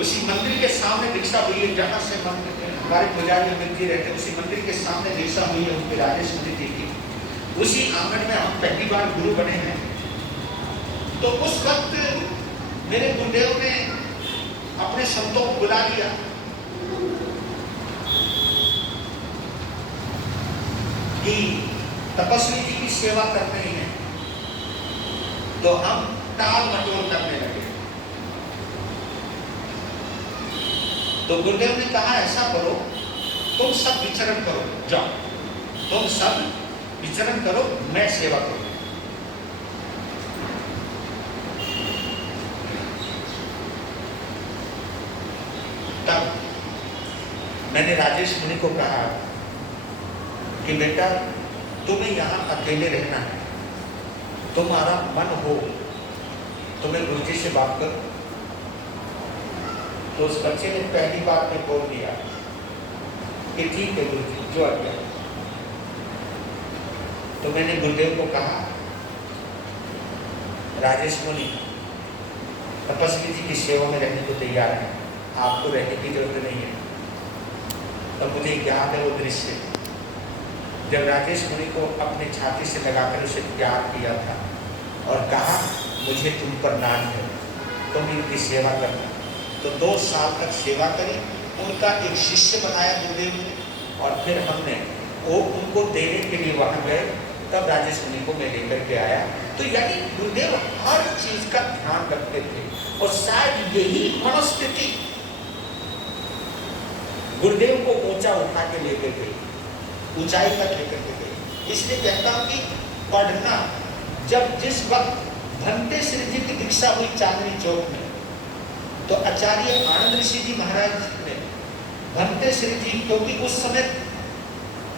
उसी मंदिर के सामने दीक्षा हुई है जहाँ से हमारे पुजारी अमित जी रहते, उसी मंदिर के सामने दीक्षा हुई है उनके राजेश मुनि जी की। उसी आंगन में हम पहली बार गुरु बने हैं। तो उस वक्त मेरे गुरुदेव ने अपने संतों को बुला लिया कि तपस्वी जी की सेवा करनी है। तो हम टाल मटोल करने लगे। तो गुरुदेव ने कहा ऐसा करो, तुम सब विचरण करो, जाओ तुम सब विचरण करो, मैं सेवा करूं। तब मैंने राजेश मुनि को कहा कि बेटा तुम्हें यहाँ अकेले रहना है, तुम्हारा मन हो तुम्हें गुरु जी से बात करो। तो उस बच्चे ने पहली बात में बोल दिया कि ठीक है गुरु जी, जो आ गया। तो मैंने गुरुदेव को कहा राजेश मुनि तपस्वी जी की सेवा में रहने को तैयार है, आपको रहने की जरूरत नहीं है। तब मुझे याद है वो दृश्य जब राजेश मुनि को अपने छाती से लगाकर उसे प्यार किया था और कहा मुझे तुम पर नाज है, तुम इनकी सेवा करना। तो 2 साल तक सेवा करी, उनका एक शिष्य बनाया गुरुदेव ने, और फिर हमने वो उनको देने के लिए वहां गए। तब राजेश मुनि को मैं लेकर के आया। तो यानी गुरुदेव हर चीज का ध्यान रखते थे, और शायद यही मनोस्थिति गुरुदेव को ऊंचा उठा के लेके गई, ऊंचाई तक लेकर के गई। इसलिए कहता हूं कि पढ़ना, जब जिस वक्त भंते श्री जी की दीक्षा हुई चांदनी चौक में, तो आचार्य आनंद ऋषि जी महाराज ने भंते श्री जी, क्योंकि उस समय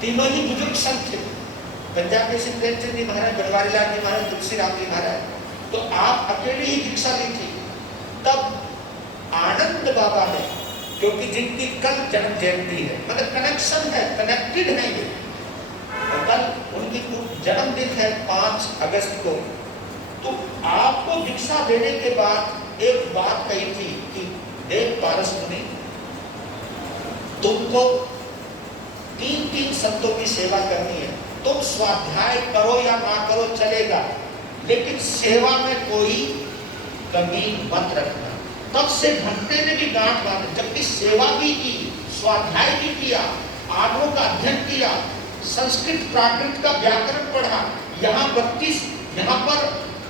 तीनों ही बुजुर्ग संत थे, पंजाब के प्रेमचंद जी महाराज, बनवारी लाल जी महाराज, तुलसी राम जी महाराज, तो आप अकेले ही दीक्षा ली थी। तब आनंद बाबा ने, क्योंकि जिनकी कल जन्म जयंती है, मतलब कनेक्शन है, कनेक्टेड है ये, और कल उनकी जन्मदिन है 5 अगस्त को, तो आपको दीक्षा देने के बाद एक बात कही थी कि देव पारस मुनि, तुमको 3 संतों की सेवा करनी है, तुम स्वाध्याय करो या ना करो चलेगा, लेकिन सेवा में कोई कमी मत रखना। तब से भंते ने भी गांठ बांधी, जबकि सेवा भी की, स्वाध्याय भी किया, आगमों का अध्ययन किया, संस्कृत प्राकृत का व्याकरण पढ़ा, यहाँ 32 यहाँ पर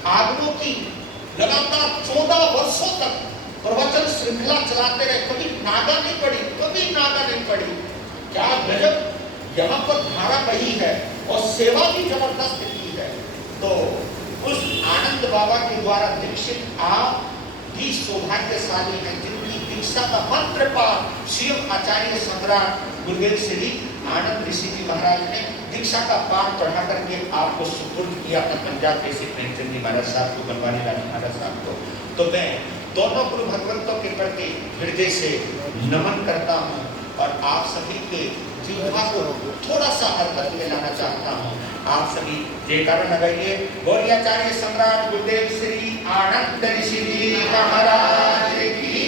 आगमों की लगातार 14 वर्षों तक प्रवचन श्रृंखला चलाते रहे, कभी नागा नहीं पड़ी, कभी नागा नहीं पड़ी। क्या गजब यहाँ पर धारा बही है, और सेवा भी जबरदस्त की है। तो उस आनंद बाबा के द्वारा दीक्षित आप भी सौभाग्यशाली हैं, जिनकी दीक्षा का मंत्र पाठ स्वयं आचार्य सम्राट गुरुदेव श्री आनंद ऋषि जी महाराज ने दीक्षा का पाठ पढ़ा करके आपको सुपुर्द किया अपना पंजाब के श्री प्रेमचंद जी महाराज साहब को, बनवारी लाल महाराज साहब को। तो मैं दोनों गुरु भगवंतों के प्रति हृदय से नमन करता हूँ, और आप सभी के जीवा को थोड़ा सा हरकत में लाना चाहता हूँ। आप सभी जयकारा लगाइए, बोलिए आचार्य सम्राट गुरुदेव श्री आनंद ऋषि जी महाराज की,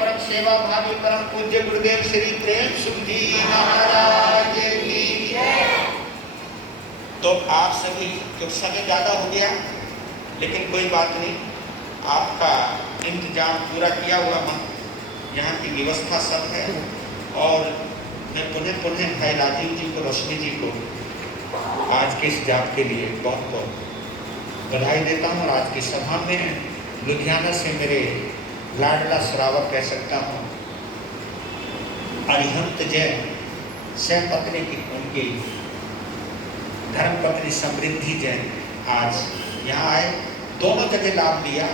परम सेवा भावी परम पूज्य गुरुदेव श्री प्रेम सुख जी महाराज की। तो आप सभी, क्योंकि समय ज्यादा हो गया, लेकिन कोई बात नहीं, आपका इंतजाम पूरा किया हुआ मैं, यहाँ की व्यवस्था सब है। और मैं पुनः भाई राजीव जी को, रोशनी जी को आज के इस जाप के लिए बहुत बहुत बधाई देता हूँ। और आज की सभा में लुधियाना से मेरे लाडला श्रावक कह सकता हूँ, अरिहंत जैन सहपत्नी की, उनकी धर्मपत्नी समृद्धि जैन आज यहाँ आए, दोनों जगह लाभ लिया।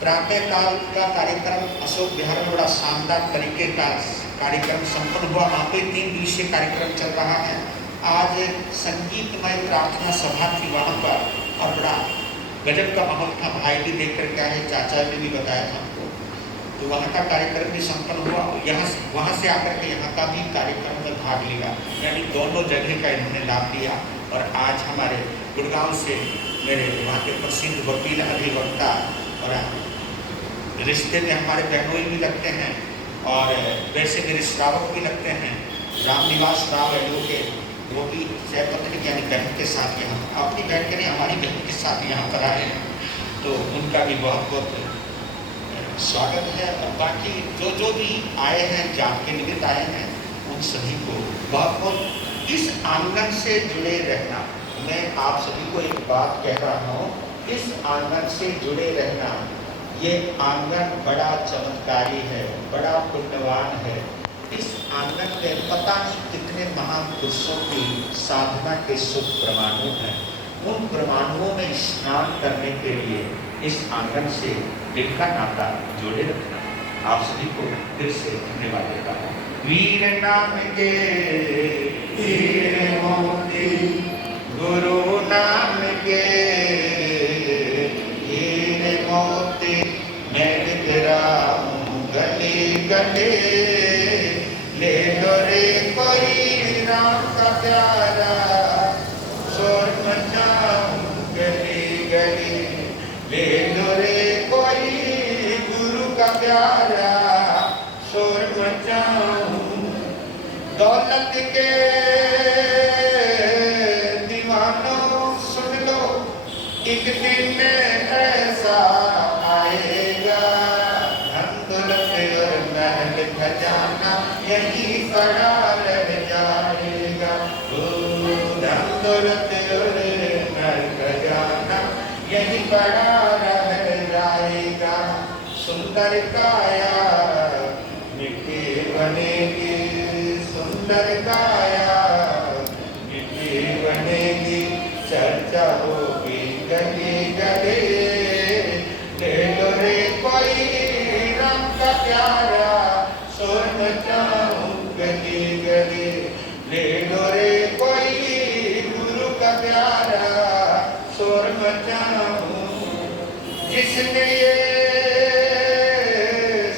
प्रातः काल का कार्यक्रम अशोक विहार में बड़ा शानदार तरीके का कार्यक्रम संपन्न हुआ, वहाँ पे 3 दिवसीय कार्यक्रम चल रहा है। आज संगीतमय प्रार्थना सभा थी वहाँ पर, और बड़ा गजब का माहौल था। भाई भी देख कर क्या है, चाचा ने भी बताया था हमको, तो वहाँ का कार्यक्रम भी संपन्न हुआ। वहाँ से आकर के यहाँ का भी कार्यक्रम में भाग लिया, यानी दोनों जगह का इन्होंने लाभ लिया। और आज हमारे गुड़गांव से मेरे वहाँ के प्रसिद्ध वकील, अधिवक्ता और रिश्ते में हमारे बहनोई भी लगते हैं, और वैसे मेरे श्रावक भी लगते हैं, रामनिवास राव एडवोकेट, वो भी सहपत्नी यानी बहन के साथ यहाँ, अपनी बहन के नहीं हमारी बहन के साथ यहाँ पर आए हैं, तो उनका भी बहुत बहुत स्वागत है। और बाकी जो भी आए हैं, जाप के निमित्त आए हैं, उन सभी को बहुत बहुत इस आंगन से जुड़े रहना। मैं आप सभी को एक बात कह रहा हूँ इस आंगन से जुड़े रहना, ये आंगन बड़ा चमत्कारी है, बड़ा पुण्यवान है। इस आंगन में पता नहीं कितने महापुरुषों की साधना के सुख प्रमाणु हैं। उन प्रमाणुओं में स्नान करने के लिए इस आंगन से दिल का नाता जोड़े रखना। आप सभी को फिर से धन्यवाद देता हूँ। वीर नाम के वीर मोती, गुरु नाम के हीर मोती, मैं बिखराऊं गली गली, ले लो रे कोई राम का प्यारा, शोर मचाऊं गली गली, ले लो रे कोई गुरु का प्यारा, शोर मचाऊं। दौलत के दीवानों सुन लो, एक दिन ऐसा आएगा, धन दौलत और महल खजाना यही पड़ा रह जाएगा। धन दौलत और महल खजाना यही पड़ा रह जाएगा। सुंदर काया मिट्टी बनेगी, सुंदर काया मिट्टी बनेगी, चर्चा होगी गली गली, ले लो रे कोई राम का प्यारा, शोर मचाऊं गली गली, ले लो रे कोई गुरु का प्यारा, शोर मचाऊं। जिसने ये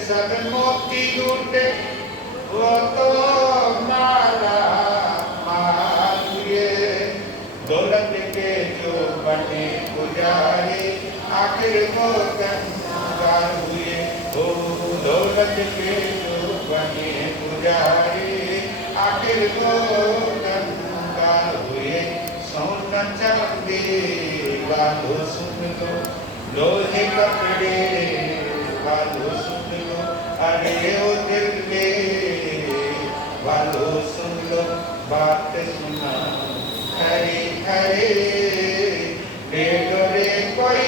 सब मोती लूटे, वो तो माला मांगे, दौलत के जो बने पुजारी, आखिर वो कंगाल हुए। ओ दौलत के जो बने पुजारी, आखिर वो कंगाल हुए। सोना चांदी वालों सुन लो, लोहे कपड़े वालों सुन लो, अरे ओ दिल के वालों सुन लो, बात सुना खरी खरी, ले लो रे कोई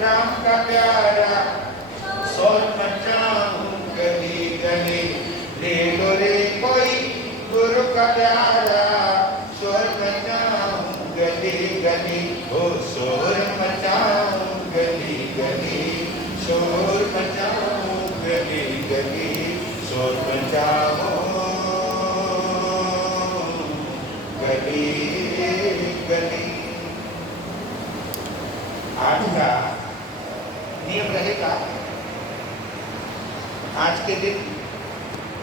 राम का प्यारा, शोर मचाऊं गली गली, ले लो रे कोई गुरु का प्यारा, शोर मचाऊं गली गली, ओ शोर मचाऊं गली गली, शोर मचाऊं गली गली, शोर मचाऊं गली गली। आज का नियम रहेगा, आज के दिन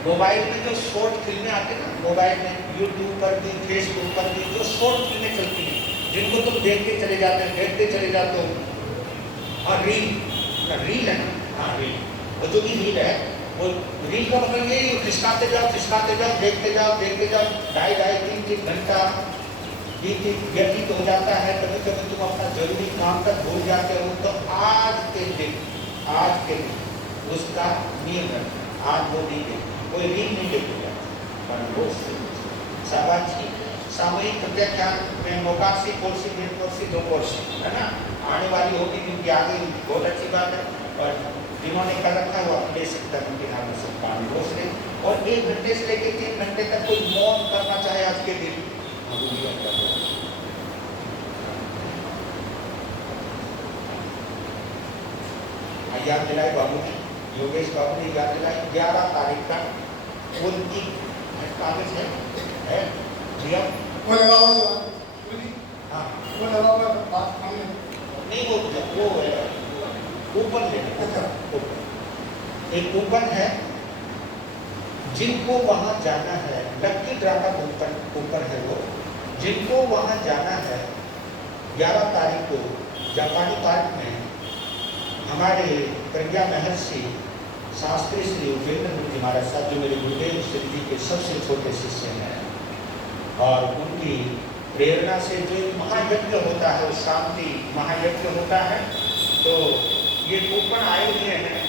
मोबाइल में जो शॉर्ट फिल्में आती है ना, मोबाइल में यूट्यूब पर भी फेसबुक पर भी जो शॉर्ट फिल्में चलती हैं, जिनको तुम देखते चले जाते हो, और रील है ना, हाँ रील, वो जो भी रील है, वो रील का मतलब ये खिसकाते जाओ, देखते जाओ, ढाई 3 घंटा व्यतीत हो जाता है। कभी कभी तुम अपना जरूरी काम तक भूल जाते हो। तो आज के दिन उसका नियम है, आज वो नहीं देते, कोई रील नहीं देखेगा, पर वो शाबाशी सामूहिक प्रत्याख्यान में मोकाशी कोर्सी 2 कोर्स है ना, आने वाली होगी, क्योंकि आगे बहुत अच्छी बात है। और जिन्होंने कर रखा है वो ले सकता है, उनके नाम से काम हो सके। और 1 घंटे से लेकर 3 घंटे तक कोई मौन करना चाहे आज के दिन, याद दिलाए बाबू ने, योगेश बाबू ने याद दिलाए 11 तारीख का उनकी कागज है भैया, वो लगा हाँ वो लगा बात नहीं, वो कूपन लेना, एक कूपन है, जिनको वहां जाना है, लक्की ड्रा का कूपन है वो, जिनको वहां जाना है 11 तारीख को जापानी पार्क में हमारे प्रज्ञा महर्षि शास्त्री श्री उपेंद्र जी महाराज साहब, जो मेरे गुरुदेव श्री जी के सबसे छोटे शिष्य हैं, और उनकी प्रेरणा से जो महायज्ञ होता है, वो शांति महायज्ञ होता है। तो ये कूपन आए हुए हैं,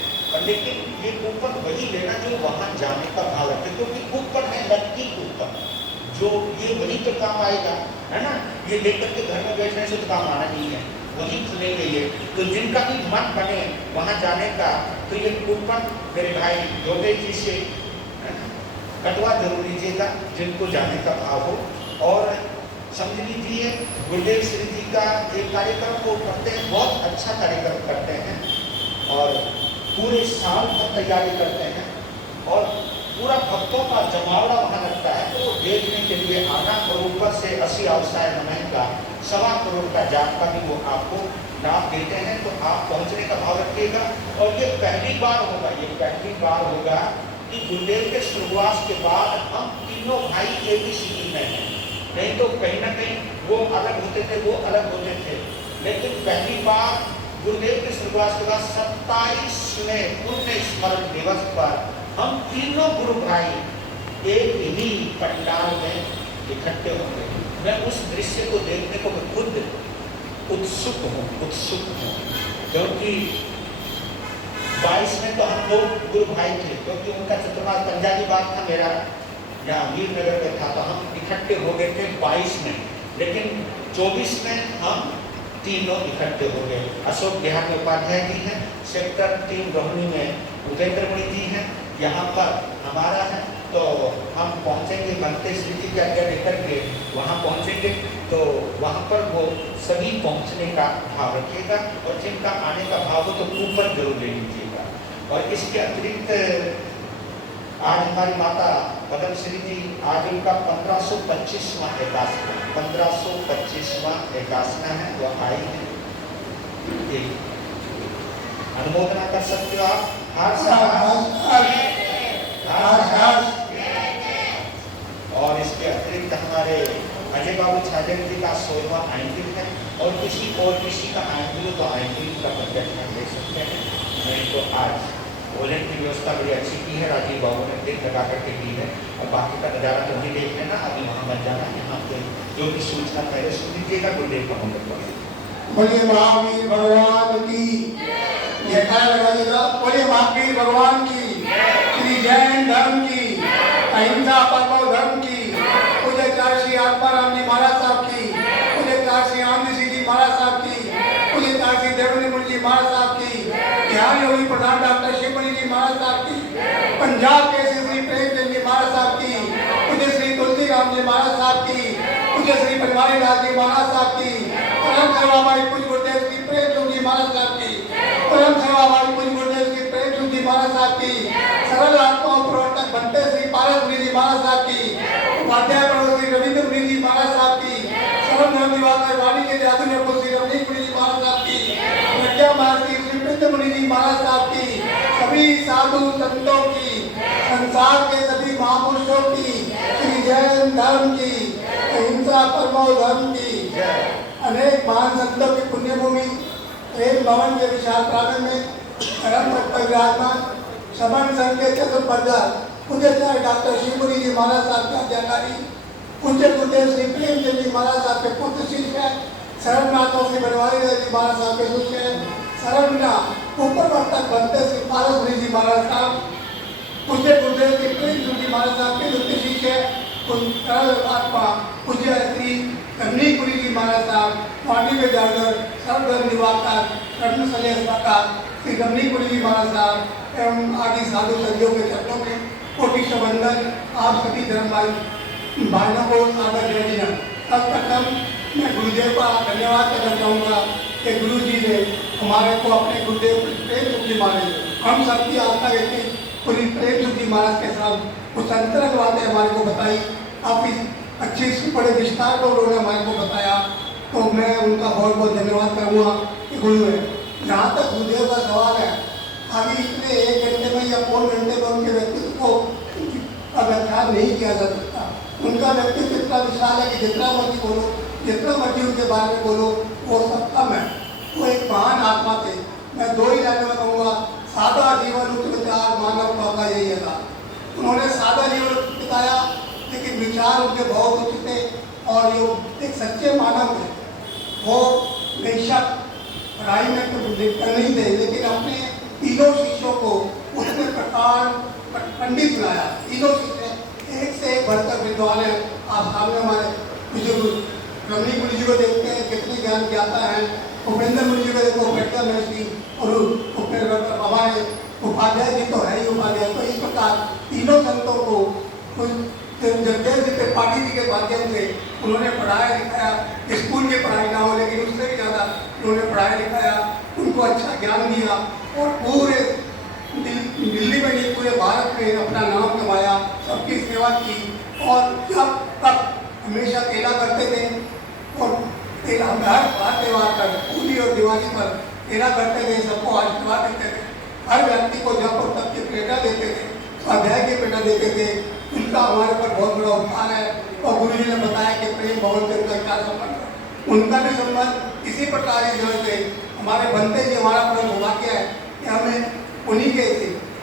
लेकिन ये कूपन वही लेना जो वहाँ जाने का भाव रखते, क्योंकि कूपन है लक्की कूपन, जो ये वही तो काम आएगा, है ना। ये लेकर के घर में बैठने से तो काम आना नहीं है। वहीं खुलेंगे ये। तो जिनका भी मन बने वहाँ जाने का, तो ये कूपन मेरे भाई योगेश जी से कटवा जरूर लीजिएगा, जिनको जाने का भाव हो। और समझ लीजिए गुरुदेव श्री जी का एक कार्यक्रम वो करते हैं, बहुत अच्छा कार्यक्रम करते हैं और पूरे साल भर तैयारी करते हैं और पूरा भक्तों का जमावड़ा वहाँ लगता है। तो वो देखने के लिए आना, और ऊपर से 80 अवसाय नमन का 1.25 करोड़ का जाप का भी वो आपको लाभ देते हैं। तो आप पहुँचने का भाव रखिएगा। और ये पहली बार होगा कि गुरुदेव के स्वर्गवास के बाद हम तीनों भाई एक ही सिटी में हैं। नहीं तो कहीं ना कहीं वो अलग होते थे, वो अलग होते थे, लेकिन पहली बार गुरुदेव के स्वर्गवास के बाद 27वें पुण्य स्मरण दिवस पर हम तीनों गुरु भाई एक ही पंडाल में इकट्ठे होंगे। मैं उस दृश्य को देखने को मैं खुद उत्सुक हूँ, क्योंकि 22 में तो हम लोग गुरु भाई थे, क्योंकि उनका चतुर्मास पंजाबी बात था, मेरा यहाँ वीरनगर में था, तो हम इकट्ठे हो गए थे 22 में। लेकिन 24 में हम तीनों इकट्ठे हो गए। अशोक बिहार में उपाध्याय जी हैं, सेक्टर 3 रोहिणी में उपेंद्र मणि जी हैं, यहाँ पर हमारा है। तो हम पहुँचेंगे, बनते श्री जी की आज्ञा लेकर के वहाँ पहुँचेंगे। तो वहाँ पर वो सभी पहुँचने का भाव रखिएगा, और जिनका आने का भाव हो तो कूपन जरूर ले लीजिएगा। और इसके अतिरिक्त आज हमारी माता पद्मश्री जी, आज उनका 1525वां एकासना है, वो आई है। अनुमोदना कर सकते हो आप। और इसके अतिरिक्त हमारे अजय बाबू छाजन जी का 16वां आइंटिल है, और किसी का आइंटिल तो आइंटिल का प्रोजेक्ट हम ले सकते हैं। नहीं तो आज भोजन की व्यवस्था बड़ी अच्छी की है, राजीव बाबू ने देख लगा करके की है। और बाकी का नज़ारा तो नहीं देख लेना, अभी वहाँ मत जाना। यहाँ पे जो भी सूचना पहले सुन लीजिएगा, गुरुदेव का हम लोग बोलिए महावीर भगवान की जयकार लगाइएगा। बोलिए महावीर भगवान की, श्री जैन धर्म की, अहिंसा परमो धर्म की, पूज्य श्री आत्माराम जी महाराज साहब की, पूज्य श्री आनंद सिंह जी महाराज साहब की, पूज्य श्री देवेंद्र मुनि जी महाराज साहब की, बिहार योगी प्रधान डॉक्टर शिवमणि जी महाराज साहब की, पंजाब के श्री प्रेमचंद जी महाराज साहब की, पूज्य श्री तुलसी राम जी महाराज साहब की, पूज्य श्री बनवारी लाल जी महाराज साहब की, परम सेवाभावी पूज्य गुरुदेव श्री प्रेमचंद जी महाराज साहब की, परम सेवाभावी पूज्य गुरुदेव श्री प्रेमचंद जी महाराज साहब की, सरल आत्माओं प्रवर्तक बनते श्री पारस मुनि जी महाराज साहब की, उपाध्याय प्रभु श्री रविंद्र मुनि जी महाराज साहब की, सरल धर्म निवास वाणी के जादू श्री रमणीश मुनि जी महाराज साहब की, प्रज्ञा महर्षि श्री प्रीत मुनि जी महाराज साहब की, सभी साधु संतों की, संसार के सभी महापुरुषों की, श्री जैन धर्म की, अहिंसा परमो धर्म की, अनेक महान संतों की पुण्यभूमि प्रेम भवन के विशाल प्रांगण में धर्म पर विराजमान समन संघ के चतुर्पदा पूज्य डॉक्टर शिवपुरी जी महाराज साहब की आज्ञाकारी, पूज्य गुरुदेव श्री प्रेमचंद जी महाराज साहब के पुत्र शिष्य है, शरणनाथों श्री बनवारी जी महाराज साहब के शिष्य है, शरणना उपप्रवर्तक बनते श्री पारस मुनि जी महाराज साहब, पूज्य गुरुदेव श्री प्रेमचंद जी महाराज साहब के द्वितीय शिष्य है, आत्मा पूज्य श्री रमणीश मुनि जी महाराज साहब, वाणी में जागर सर्वधर्म निवाकर कर्म सलेसकार श्री रमणीश मुनि जी महाराज साहब एवं आदि साधु संतों के चरणों में कोटि संबंधन आप सभी धर्म भाइयों को सादर दे दिया। सर्वप्रथम मैं गुरुदेव का धन्यवाद करना चाहूँगा कि गुरु जी ने हमारे को अपने गुरुदेव प्रेम जी महाराज, हम सबकी आस्था व्यक्ति पूरी प्रेम जी महाराज के साथ कुछ अंतरंग बातें हमारे को बताई। आप इस अच्छी बड़े विस्तार को उन्होंने हमारे को बताया, तो मैं उनका बहुत बहुत धन्यवाद करूँगा कि गुरु है। जहाँ तक गुरुदेव का सवाल है, अभी इतने 1 घंटे में या 4 घंटे में उनके व्यक्तित्व को व्याख्यान नहीं किया जा सकता। उनका व्यक्तित्व इतना विशाल है कि जितना मर्जी बोलो, जितना मर्जी उनके बारे में बोलो, वो सब कम है। वो एक महान आत्मा थे। मैं 2 ही लाइनों में कहूँगा, सादा जीवन उच्च विचार मानवता का यही था। उन्होंने सादा जीवन बिताया, लेकिन विचार उनके बहुत उच्च थे और जो एक सच्चे मानव थे। वो बेशक पढ़ाई में तो दिक्कत नहीं थे, लेकिन अपने तीनों शिष्यों को उतने प्रकार पंडित बनाया। तीनों शिष्य एक से एक बढ़कर विद्वान है। आप सामने हमारे बुजुर्ग रमणीश मुनि जी को देखते हैं, कितनी ज्ञान ज्ञाता है, उपेंद्र मुनि जी को देखो, उपेंद्र महर्षि और हमारे उपाध्याय जी तो है ही उपाध्याय। तो इस प्रकार तीनों संतों को जगदेव जी त्रिपाठी जी के माध्यम से उन्होंने पढ़ाया लिखाया। स्कूल की पढ़ाई ना हो लेकिन उससे भी ज़्यादा उन्होंने पढ़ाया लिखाया, उनको अच्छा ज्ञान दिया और पूरे दिल्ली में नहीं पूरे भारत में अपना नाम कमाया, सबकी सेवा की। और जब तक हमेशा तेला करते थे और तेला हर त्यौहार पर, होली और दिवाली पर तेला करते थे, सबको आशीर्वाद देते थे। हर व्यक्ति को जब और तब की प्रेरणा देते थे, स्वाध्याय की प्रेरणा देते थे। उनका हमारे पर बहुत बड़ा उपकार है। और गुरु जी ने बताया कि प्रेम भवन से उनका क्या संबंध है। उनका भी संबंध इसी प्रकार की जरूरत है। हमारे बनते जी हमारा बड़ा सौभाग्य है कि हमें उन्हीं के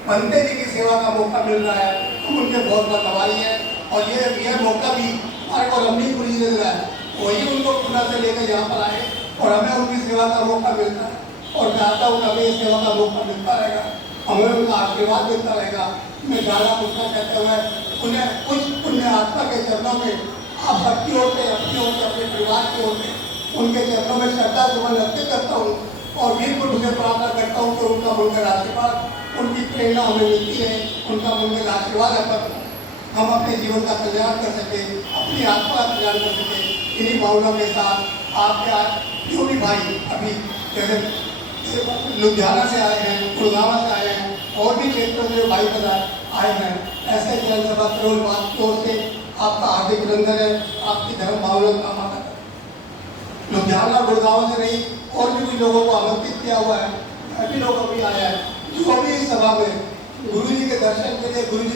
बनते जी की सेवा का मौका मिल रहा है। हम उनके बहुत बड़ा दवाई है और ये मौका भी हमारे को रमणी गुरु जी ने दिया है। वही उनको पुनः से लेकर यहाँ पर आए और हमें उनकी सेवा का मौका मिलता है। और चाहता हूँ हमें इस सेवा का मौका मिलता रहेगा, हमें उनका आशीर्वाद मिलता रहेगा। मैं ज़्यादा पूछना कहते हुए उन्हें कुछ पुण्य आत्मा के चरणों में आप सबकी ओर से, अपनी ओर से, अपने परिवार की ओर से उनके चरणों में श्रद्धा सुमन अर्पित करता हूँ और वीरपुर से प्रार्थना करता हूँ कि उनका मंगल आशीर्वाद, उनकी प्रेरणा हमें मिलती है, उनका मंगल आशीर्वाद अपन हम अपने जीवन का कल्याण कर सके, अपनी आत्मा का कल्याण कर सके। इन्हीं भावनाओं के साथ आपके आज जो भी भाई अभी जैसे लुधियाना से आए हैं, गुड़गांव से आए हैं और भी क्षेत्रों से भाई बता आए हैं, ऐसे जनसभा करोल बात की ओर से आपका हार्दिक अभिनंदन है। आपकी धर्म भावना का माता लुधियाना गुड़गांव से नहीं और भी कुछ लोगों को आमंत्रित किया हुआ है, सभी लोग अभी आए हैं जो भी इस सभा में गुरु जी के दर्शन के लिए, गुरु जी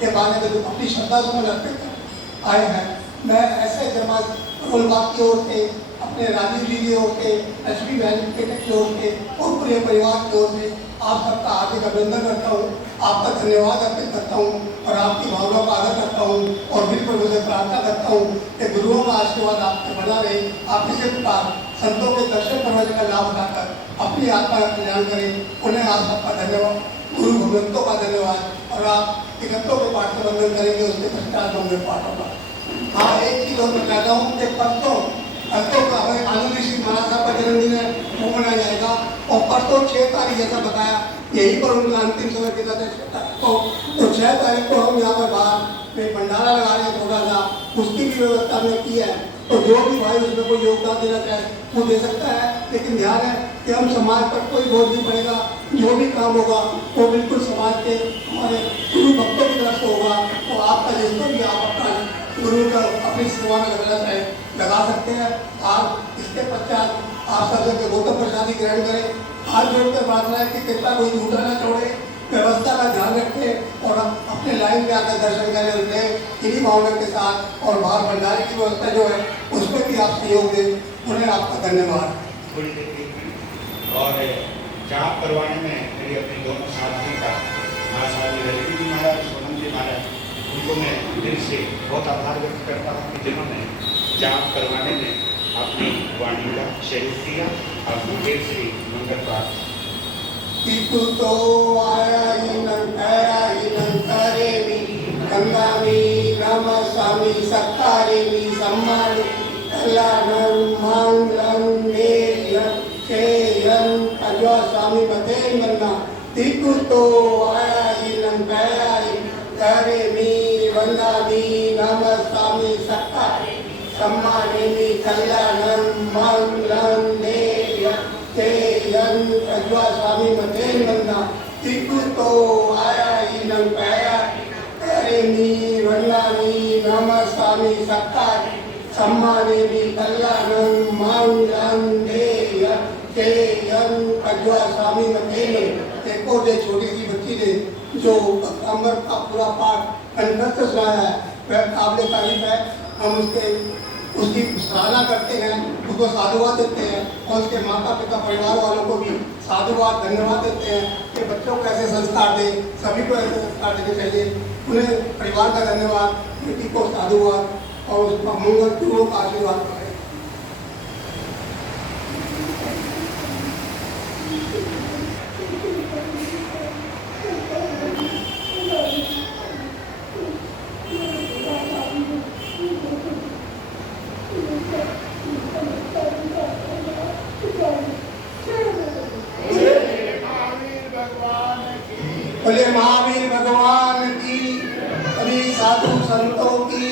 के बारे में अपनी श्रद्धा सुमन अर्पित आए हैं। मैं ऐसे जमा करोल बात की ओर से, अपने राजीव जी की ओर से, लक्ष्मी बहन की ओर से और पूरे परिवार की ओर से आप सबका हार्दिक अभिनंदन करता हूँ, आपका धन्यवाद अर्पित करता हूँ और आपकी भावनाओं का आदर करता हूँ और बिल्कुल मुझे प्रार्थना करता हूँ कि गुरुओं का आशीर्वाद आप पे बना रहे। आप इसी प्रकार संतों के दर्शन करने का लाभ उठाकर अपनी आत्मा का कल्याण करें। उन्हें आप सबका धन्यवाद, गुरु भगवंतों का धन्यवाद। और आप टिकटों के पाठ से वंदन करेंगे, उसके पश्चात मंदिर पाठ होगा। हाँ, एक चीज़ और मैं कहता हूँ कि परसों का हमें आनंद श्री महाराज साहब का जन्मदिन है, वो मनाया जाएगा। और परसों 6 तारीख जैसा बताया, यहीं पर उनका अंतिम समय के साथ 6 तारीख को, तो 6 तारीख को हम यहाँ पर बाहर में भंडारा लगा रहे हैं, थोड़ा सा उसकी भी व्यवस्था हमने की है। तो जो भी भाई उसमें कोई योगदान देना चाहे वो दे सकता है, लेकिन ध्यान है कि हम समाज पर कोई बोझ नहीं पड़ेगा। जो भी काम होगा वो बिल्कुल समाज के हमारे गुरु भक्तों की तरफ से होगा। तो आपका जिसको भी आप अपना गुरु का अपनी सेवा में लगाना चाहे लगा सकते हैं। आप इसके पश्चात आप सबसे गौतम प्रसादी ग्रहण करें। हाथ जोड़कर प्रार्थना है कि कृपया कोई झूठा न छोड़े, व्यवस्था का ध्यान रखें और अपने लाइन में आकर दर्शन करें उनके इन्हीं भावना के साथ। और बाहर भंडारे की व्यवस्था जो है उसमें भी आप सहयोग दें। उन्हें आपका धन्यवाद। और जाप करवाने में मेरी अपनी दोनों साथियों का, महासाथी रजनी जी महाराज, सोनम जी महाराज, उनको मैं दिल से बहुत आभार व्यक्त करता हूँ कि जिन्होंने जाप करवाने में अपनी वाणी का सहयोग किया। और मुझे श्री मंगल प्राप्त तो आया ही करे गंगा में राम स्वामी सत्तारे में सम्मान कल्याणम मंगलम नेयम शेयम अजवा स्वामी बते मन्ना तिकु तो आया ही करे में गंगा में राम स्वामी सत्तारे सम्माने में कल्याणम मंगलम नेयम शेयम अजवा स्वामी बते मन्ना तिकु तो आया ही करे में गंगा में राम स्वामी सत्तारे सम्माने में कल्याणम मंगलम नेयम शेयम अजवा स्वामी बते मन्ना। एक और छोटी सी बच्ची ने जो अमृत का पूरा पाठ कंठस्थ सुनाया है वह काबिल तारीफ है। हम उसकी सराहना करते हैं, उसको साधुवाद देते हैं और उसके माता पिता परिवार वालों को भी साधुवाद धन्यवाद देते हैं कि बच्चों को ऐसे संस्कार दें, सभी को ऐसे संस्कार देने चाहिए। उन्हें परिवार का धन्यवाद, बेटी को साधुवाद और उसका मंगल गुरुओं का आशीर्वाद करें। Thank you. बोले महावीर भगवान की, सभी साधु संतों की,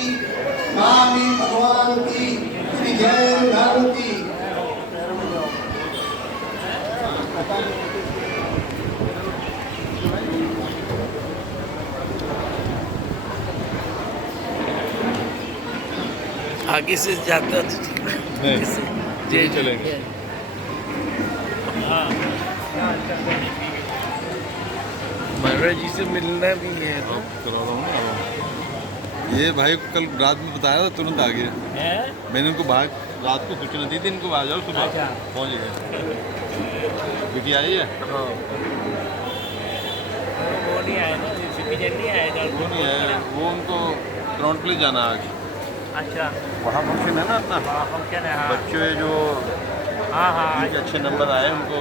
महावीर भगवान की, श्री जैन धर्म की। आगे से जाता नहीं चलेंगे। महाराज जी से मिलना भी है तो करा रहा हूँ ना। ये भाई को कल रात में बताया था, तुरंत आ गया। मैंने उनको रात को सूचना दी थी इनको आ जाओ, सुबह पहुँच गए। बेटी आई है? वो नहीं आया ना, सिटीजन नहीं आएगा। वो नहीं है, वो उनको ग्राउंड प्लेस जाना है आगे। अच्छा, वहाँ फंक्शन है ना अपना, फंक्शन है। हाँ बच्चे जो हाँ हाँ, अच्छे नंबर आए उनको